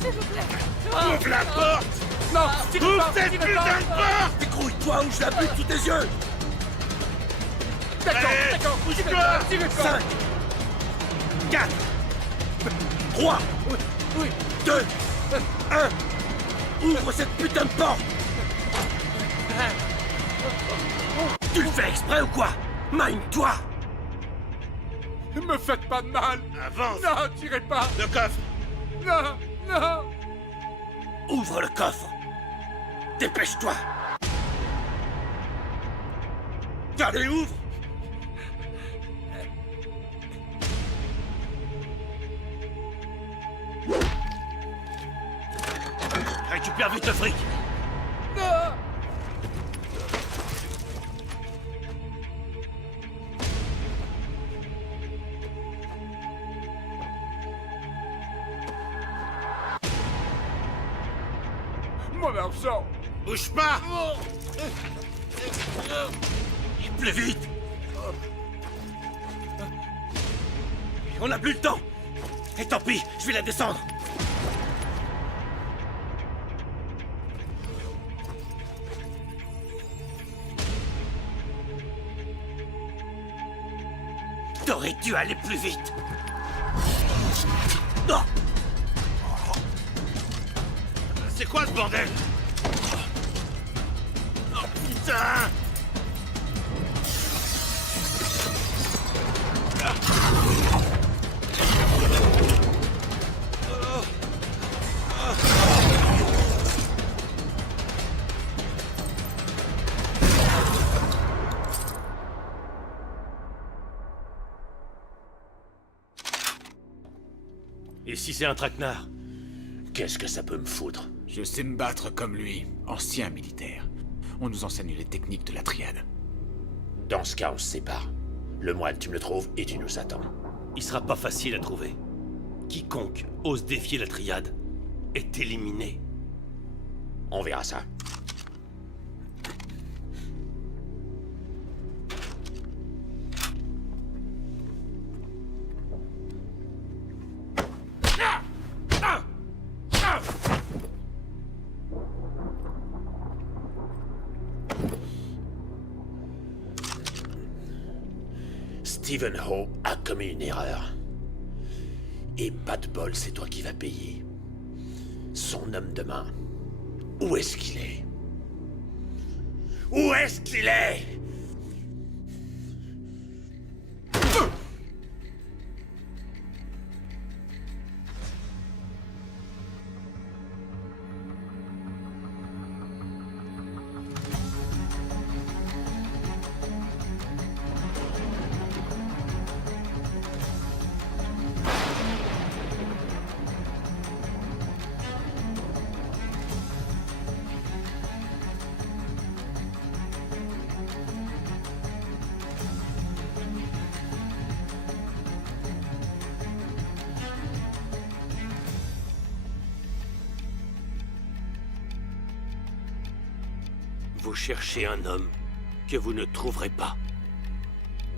S'il vous plaît. Ouvre la porte. Non, Ouvre cette putain de porte. Écrouille-toi ou je la bute sous tes yeux. D'accord, bouge-toi. 5, 4, 3, 2, 1. Ouvre cette putain de porte. Tu le fais exprès ou quoi? Mine-toi. Ne me faites pas de mal. Avance. Non, tirez pas. Le coffre. Non, non. Ouvre le coffre. Dépêche-toi. Allez, ouvre. Récupère vite le fric. Non. Mon argent. Bouge pas. Plus vite. On n'a plus le temps. Et tant pis, je vais la descendre. T'aurais dû aller plus vite. Non. C'est quoi ce bordel? Oh putain! Et si c'est un traquenard? Qu'est-ce que ça peut me foutre? Je sais me battre comme lui, ancien militaire. On nous enseigne les techniques de la triade. Dans ce cas, on se sépare. Le moine, tu me le trouves et tu nous attends. Il sera pas facile à trouver. Quiconque ose défier la triade est éliminé. On verra ça. Stephen Howe a commis une erreur. Et pas de bol, c'est toi qui vas payer. Son homme de main. Où est-ce qu'il est? Où est-ce qu'il est? Vous cherchez un homme que vous ne trouverez pas.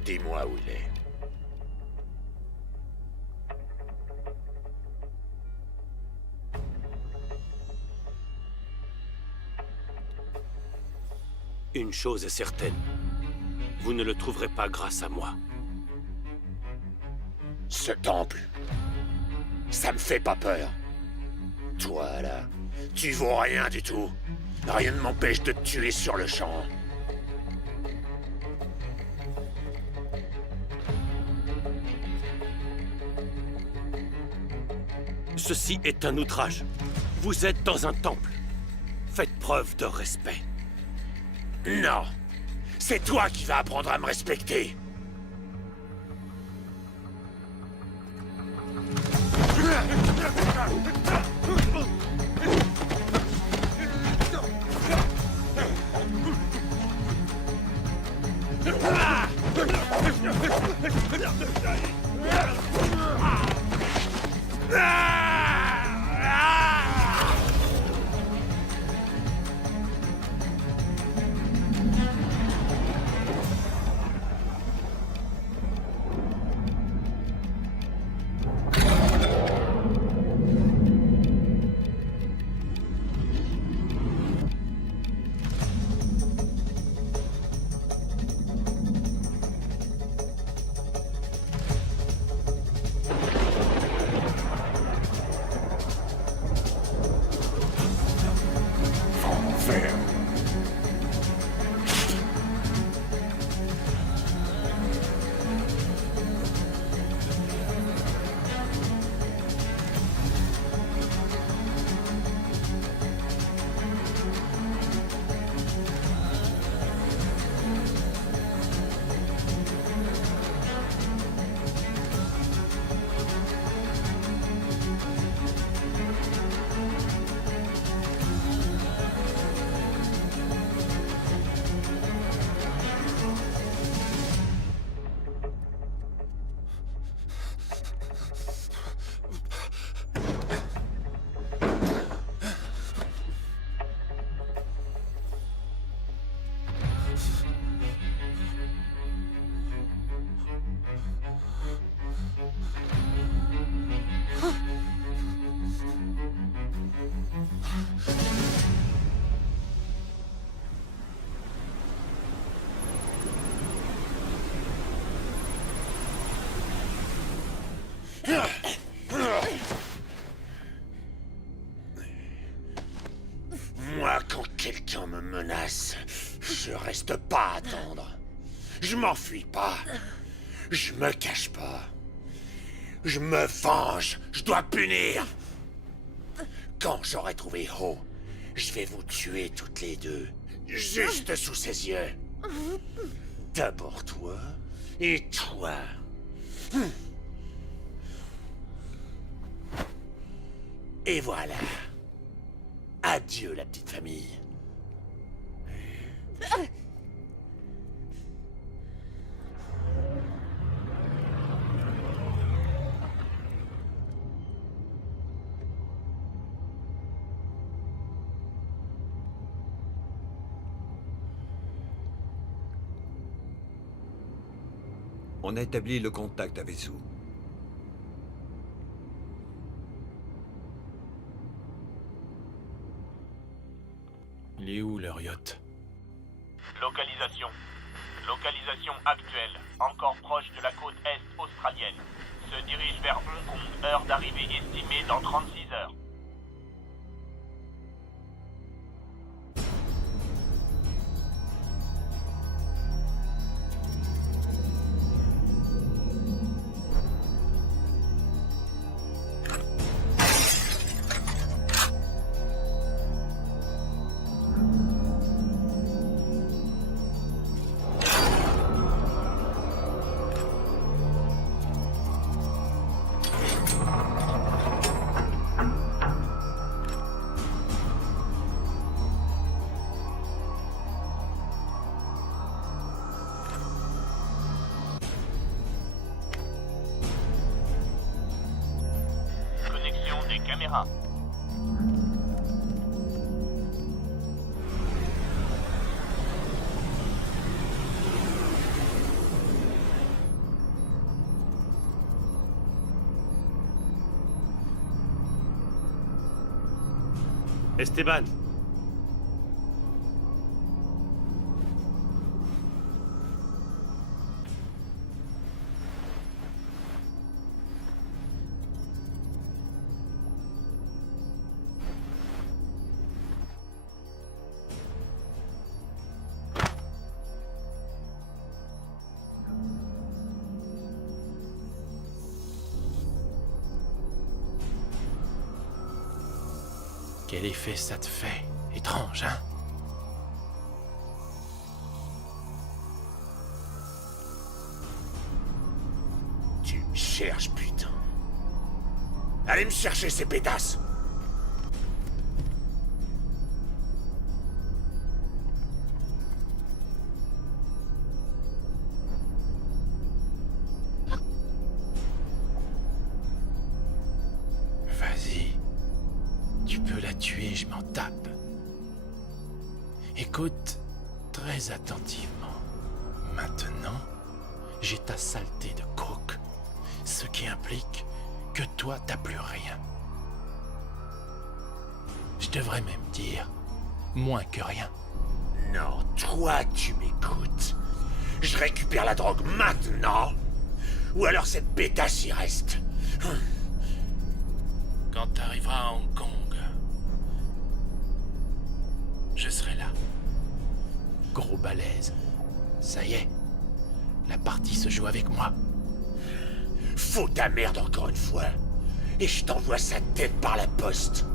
Dis-moi où il est. Une chose est certaine. Vous ne le trouverez pas grâce à moi. Ce temple, ça me fait pas peur. Toi, là, tu vaux rien du tout. Rien ne m'empêche de te tuer sur le champ. Ceci est un outrage. Vous êtes dans un temple. Faites preuve de respect. Non, c'est toi qui vas apprendre à me respecter. reste pas à attendre. Je m'enfuis pas. Je me cache pas. Je me venge. Je dois punir. Quand j'aurai trouvé Ho, je vais vous tuer toutes les deux. Juste sous ses yeux. D'abord toi et toi. Et voilà. Adieu la petite famille. On a établi le contact avec Sue. Il est où leur yacht? Localisation. Localisation actuelle. Encore proche de la côte est australienne. Se dirige vers Hong Kong. Heure d'arrivée estimée dans 36 heures. Caméra. Esteban. Quel effet ça te fait? Étrange, hein? Tu me cherches, putain. Allez me chercher ces pétasses. Vas-y. Tu peux la tuer, je m'en tape. Écoute très attentivement. Maintenant, j'ai ta saleté de coke. Ce qui implique que toi, t'as plus rien. Je devrais même dire moins que rien. Non, toi, tu m'écoutes. Je récupère la drogue maintenant. Ou alors cette pétasse y reste. Quand t'arriveras à Hong Kong, je serai là. Gros balèze. Ça y est. La partie se joue avec moi. Fous ta merde encore une fois. Et je t'envoie sa tête par la poste.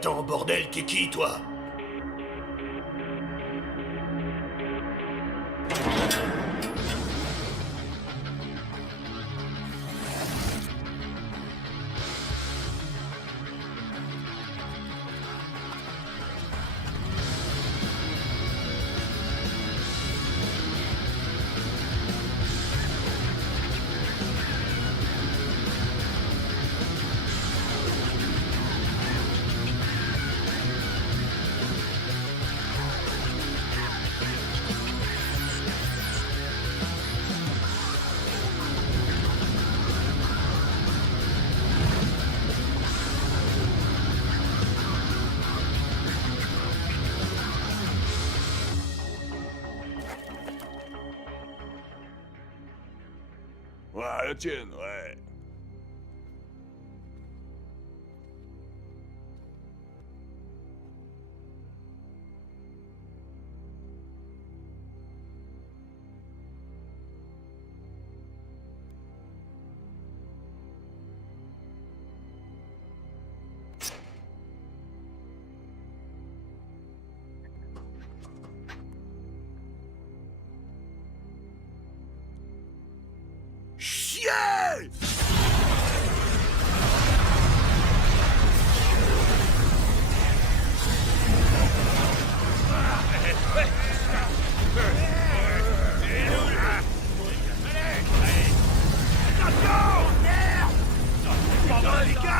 Attends, bordel, t'es qui, toi? Ouais, la tienne, ouais. Chier!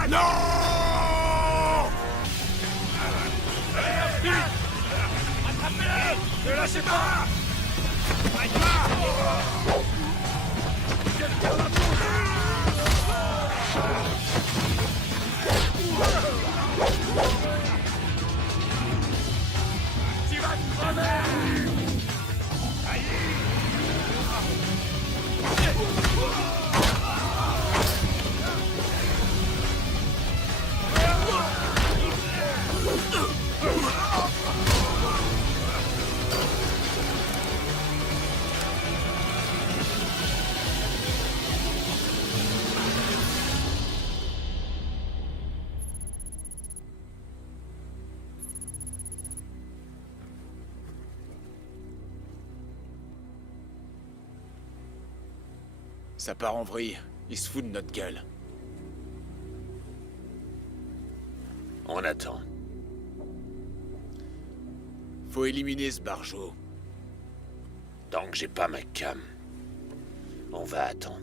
Non! Attrapez-le! Ne lâchez pas! Tu vas te crever! Ça part en vrille. Ils se foutent de notre gueule. On attend. Faut éliminer ce barjot. Tant que j'ai pas ma cam, on va attendre.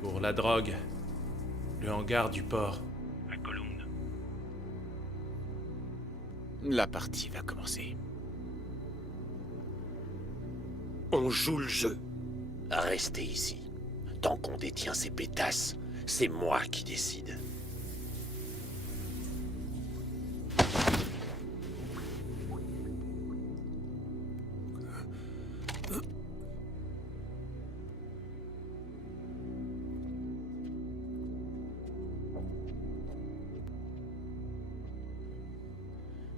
Pour la drogue, le hangar du port. À Colombes. La partie va commencer. On joue le jeu. Restez ici. Tant qu'on détient ces pétasses, c'est moi qui décide.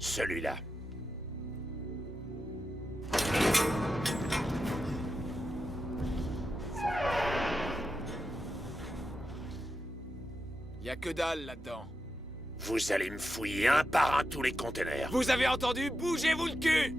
Celui-là. Y a que dalle là-dedans. Vous allez me fouiller un par un tous les containers. Vous avez entendu? Bougez-vous le cul!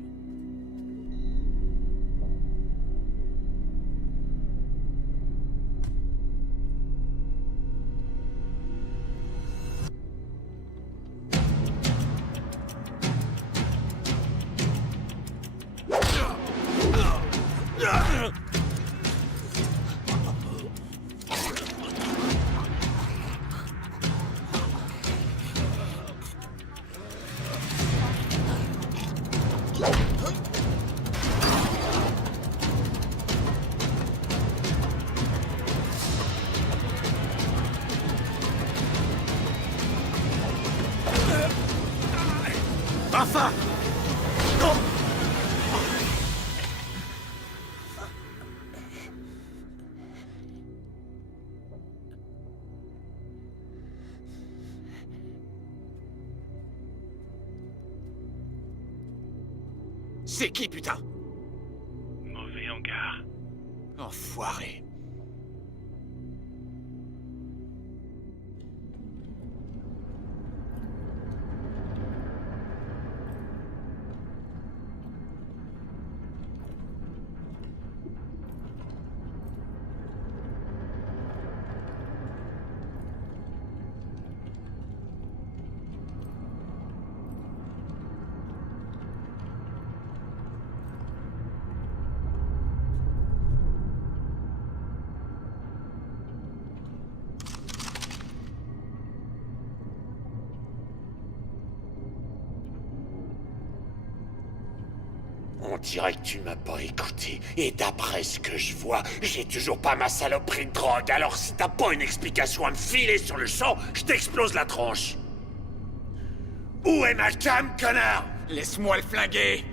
Enfin! Non! C'est qui, putain? Mauvais hangar. Enfoiré. On dirait que tu m'as pas écouté. Et d'après ce que je vois, j'ai toujours pas ma saloperie de drogue. Alors si t'as pas une explication à me filer sur le champ, je t'explose la tronche. Où est ma cam, connard? Laisse-moi le flinguer.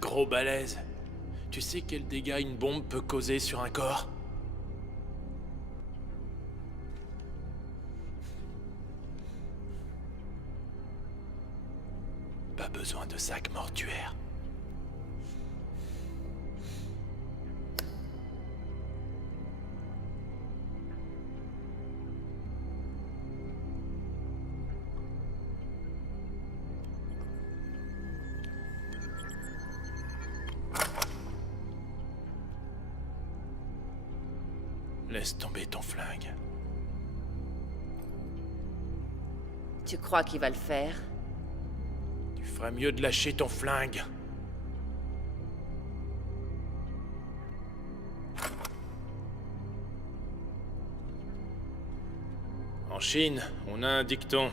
Gros balèze. Tu sais quel dégât une bombe peut causer sur un corps? Pas besoin de sac mortuaire. Laisse tomber ton flingue. Tu crois qu'il va le faire? Tu ferais mieux de lâcher ton flingue. En Chine, on a un dicton.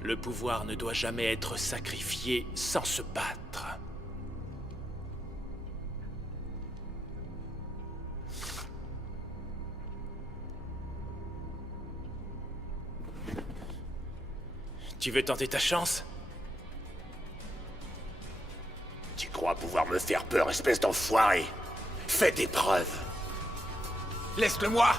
Le pouvoir ne doit jamais être sacrifié sans se battre. Tu veux tenter ta chance? Tu crois pouvoir me faire peur, espèce d'enfoiré? Fais tes preuves. Laisse-le-moi!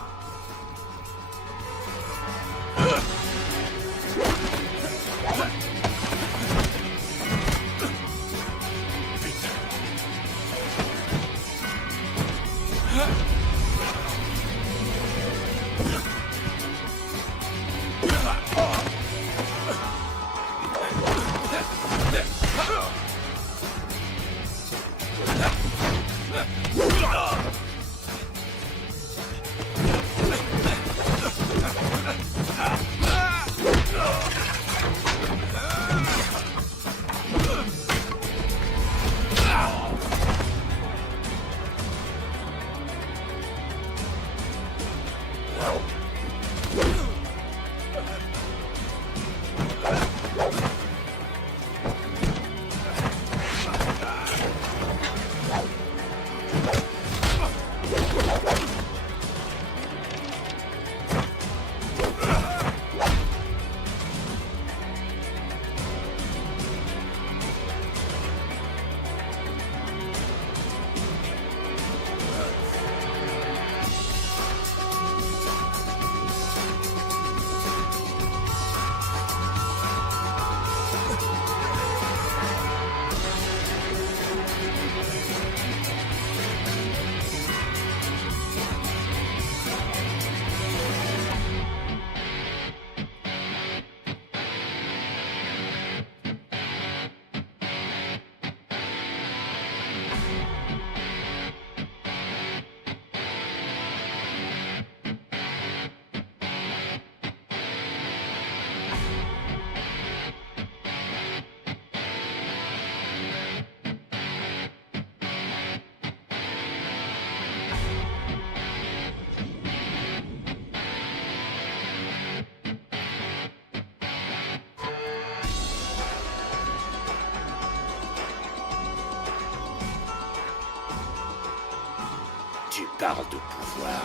parle de pouvoir.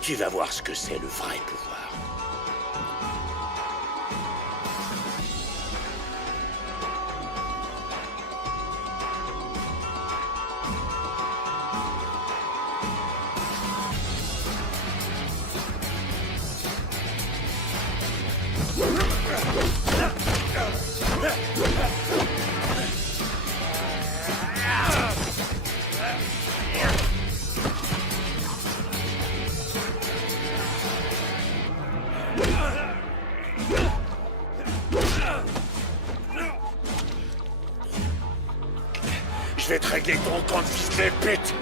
Tu vas voir ce que c'est le vrai pouvoir. Je vais te régler ton compte, fils de pute!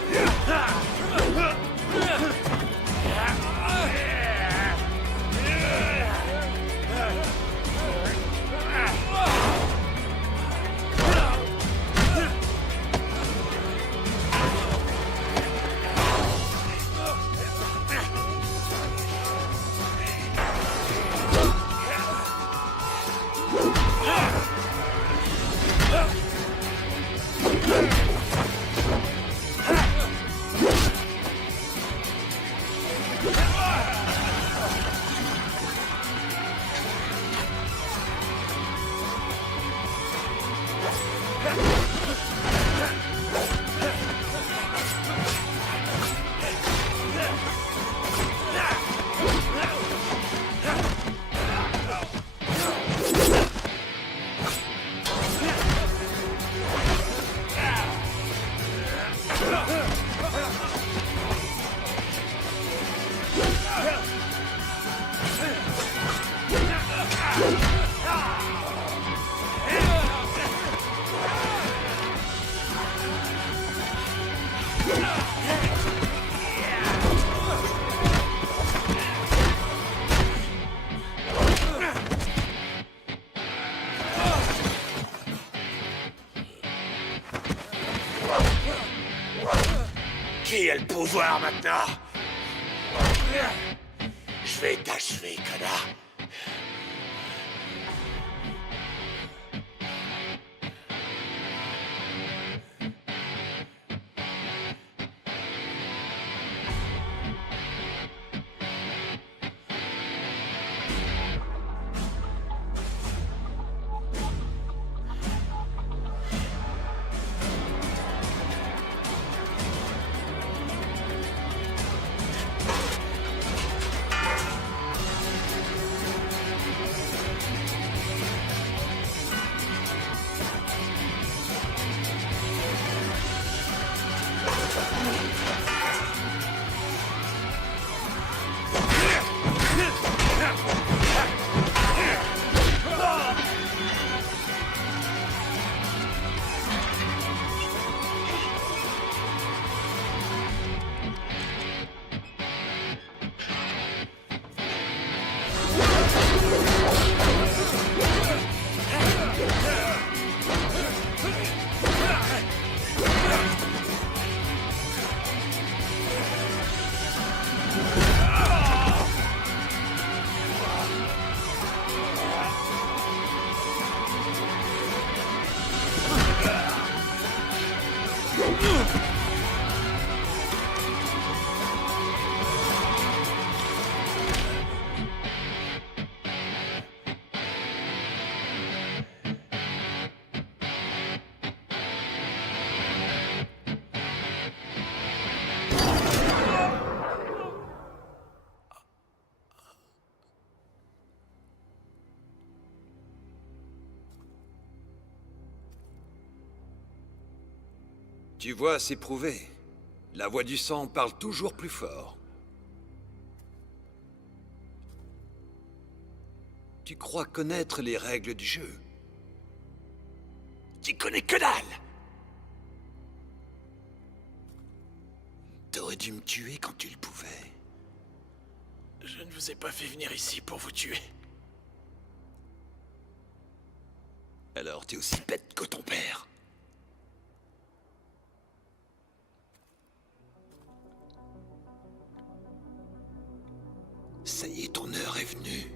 Qui a le pouvoir maintenant? Je vais t'achever, connard. Tu vois, c'est prouvé. La voix du sang parle toujours plus fort. Tu crois connaître les règles du jeu? Tu connais que dalle! T'aurais dû me tuer quand tu le pouvais. Je ne vous ai pas fait venir ici pour vous tuer. Alors t'es aussi bête que ton père. Ça y est, ton heure est venue.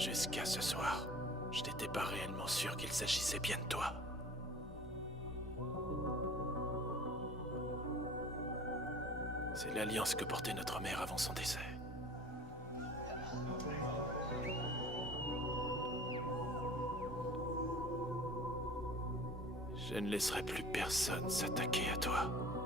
Jusqu'à ce soir, je n'étais pas réellement sûr qu'il s'agissait bien de toi. C'est l'alliance que portait notre mère avant son décès. Je ne laisserai plus personne s'attaquer à toi.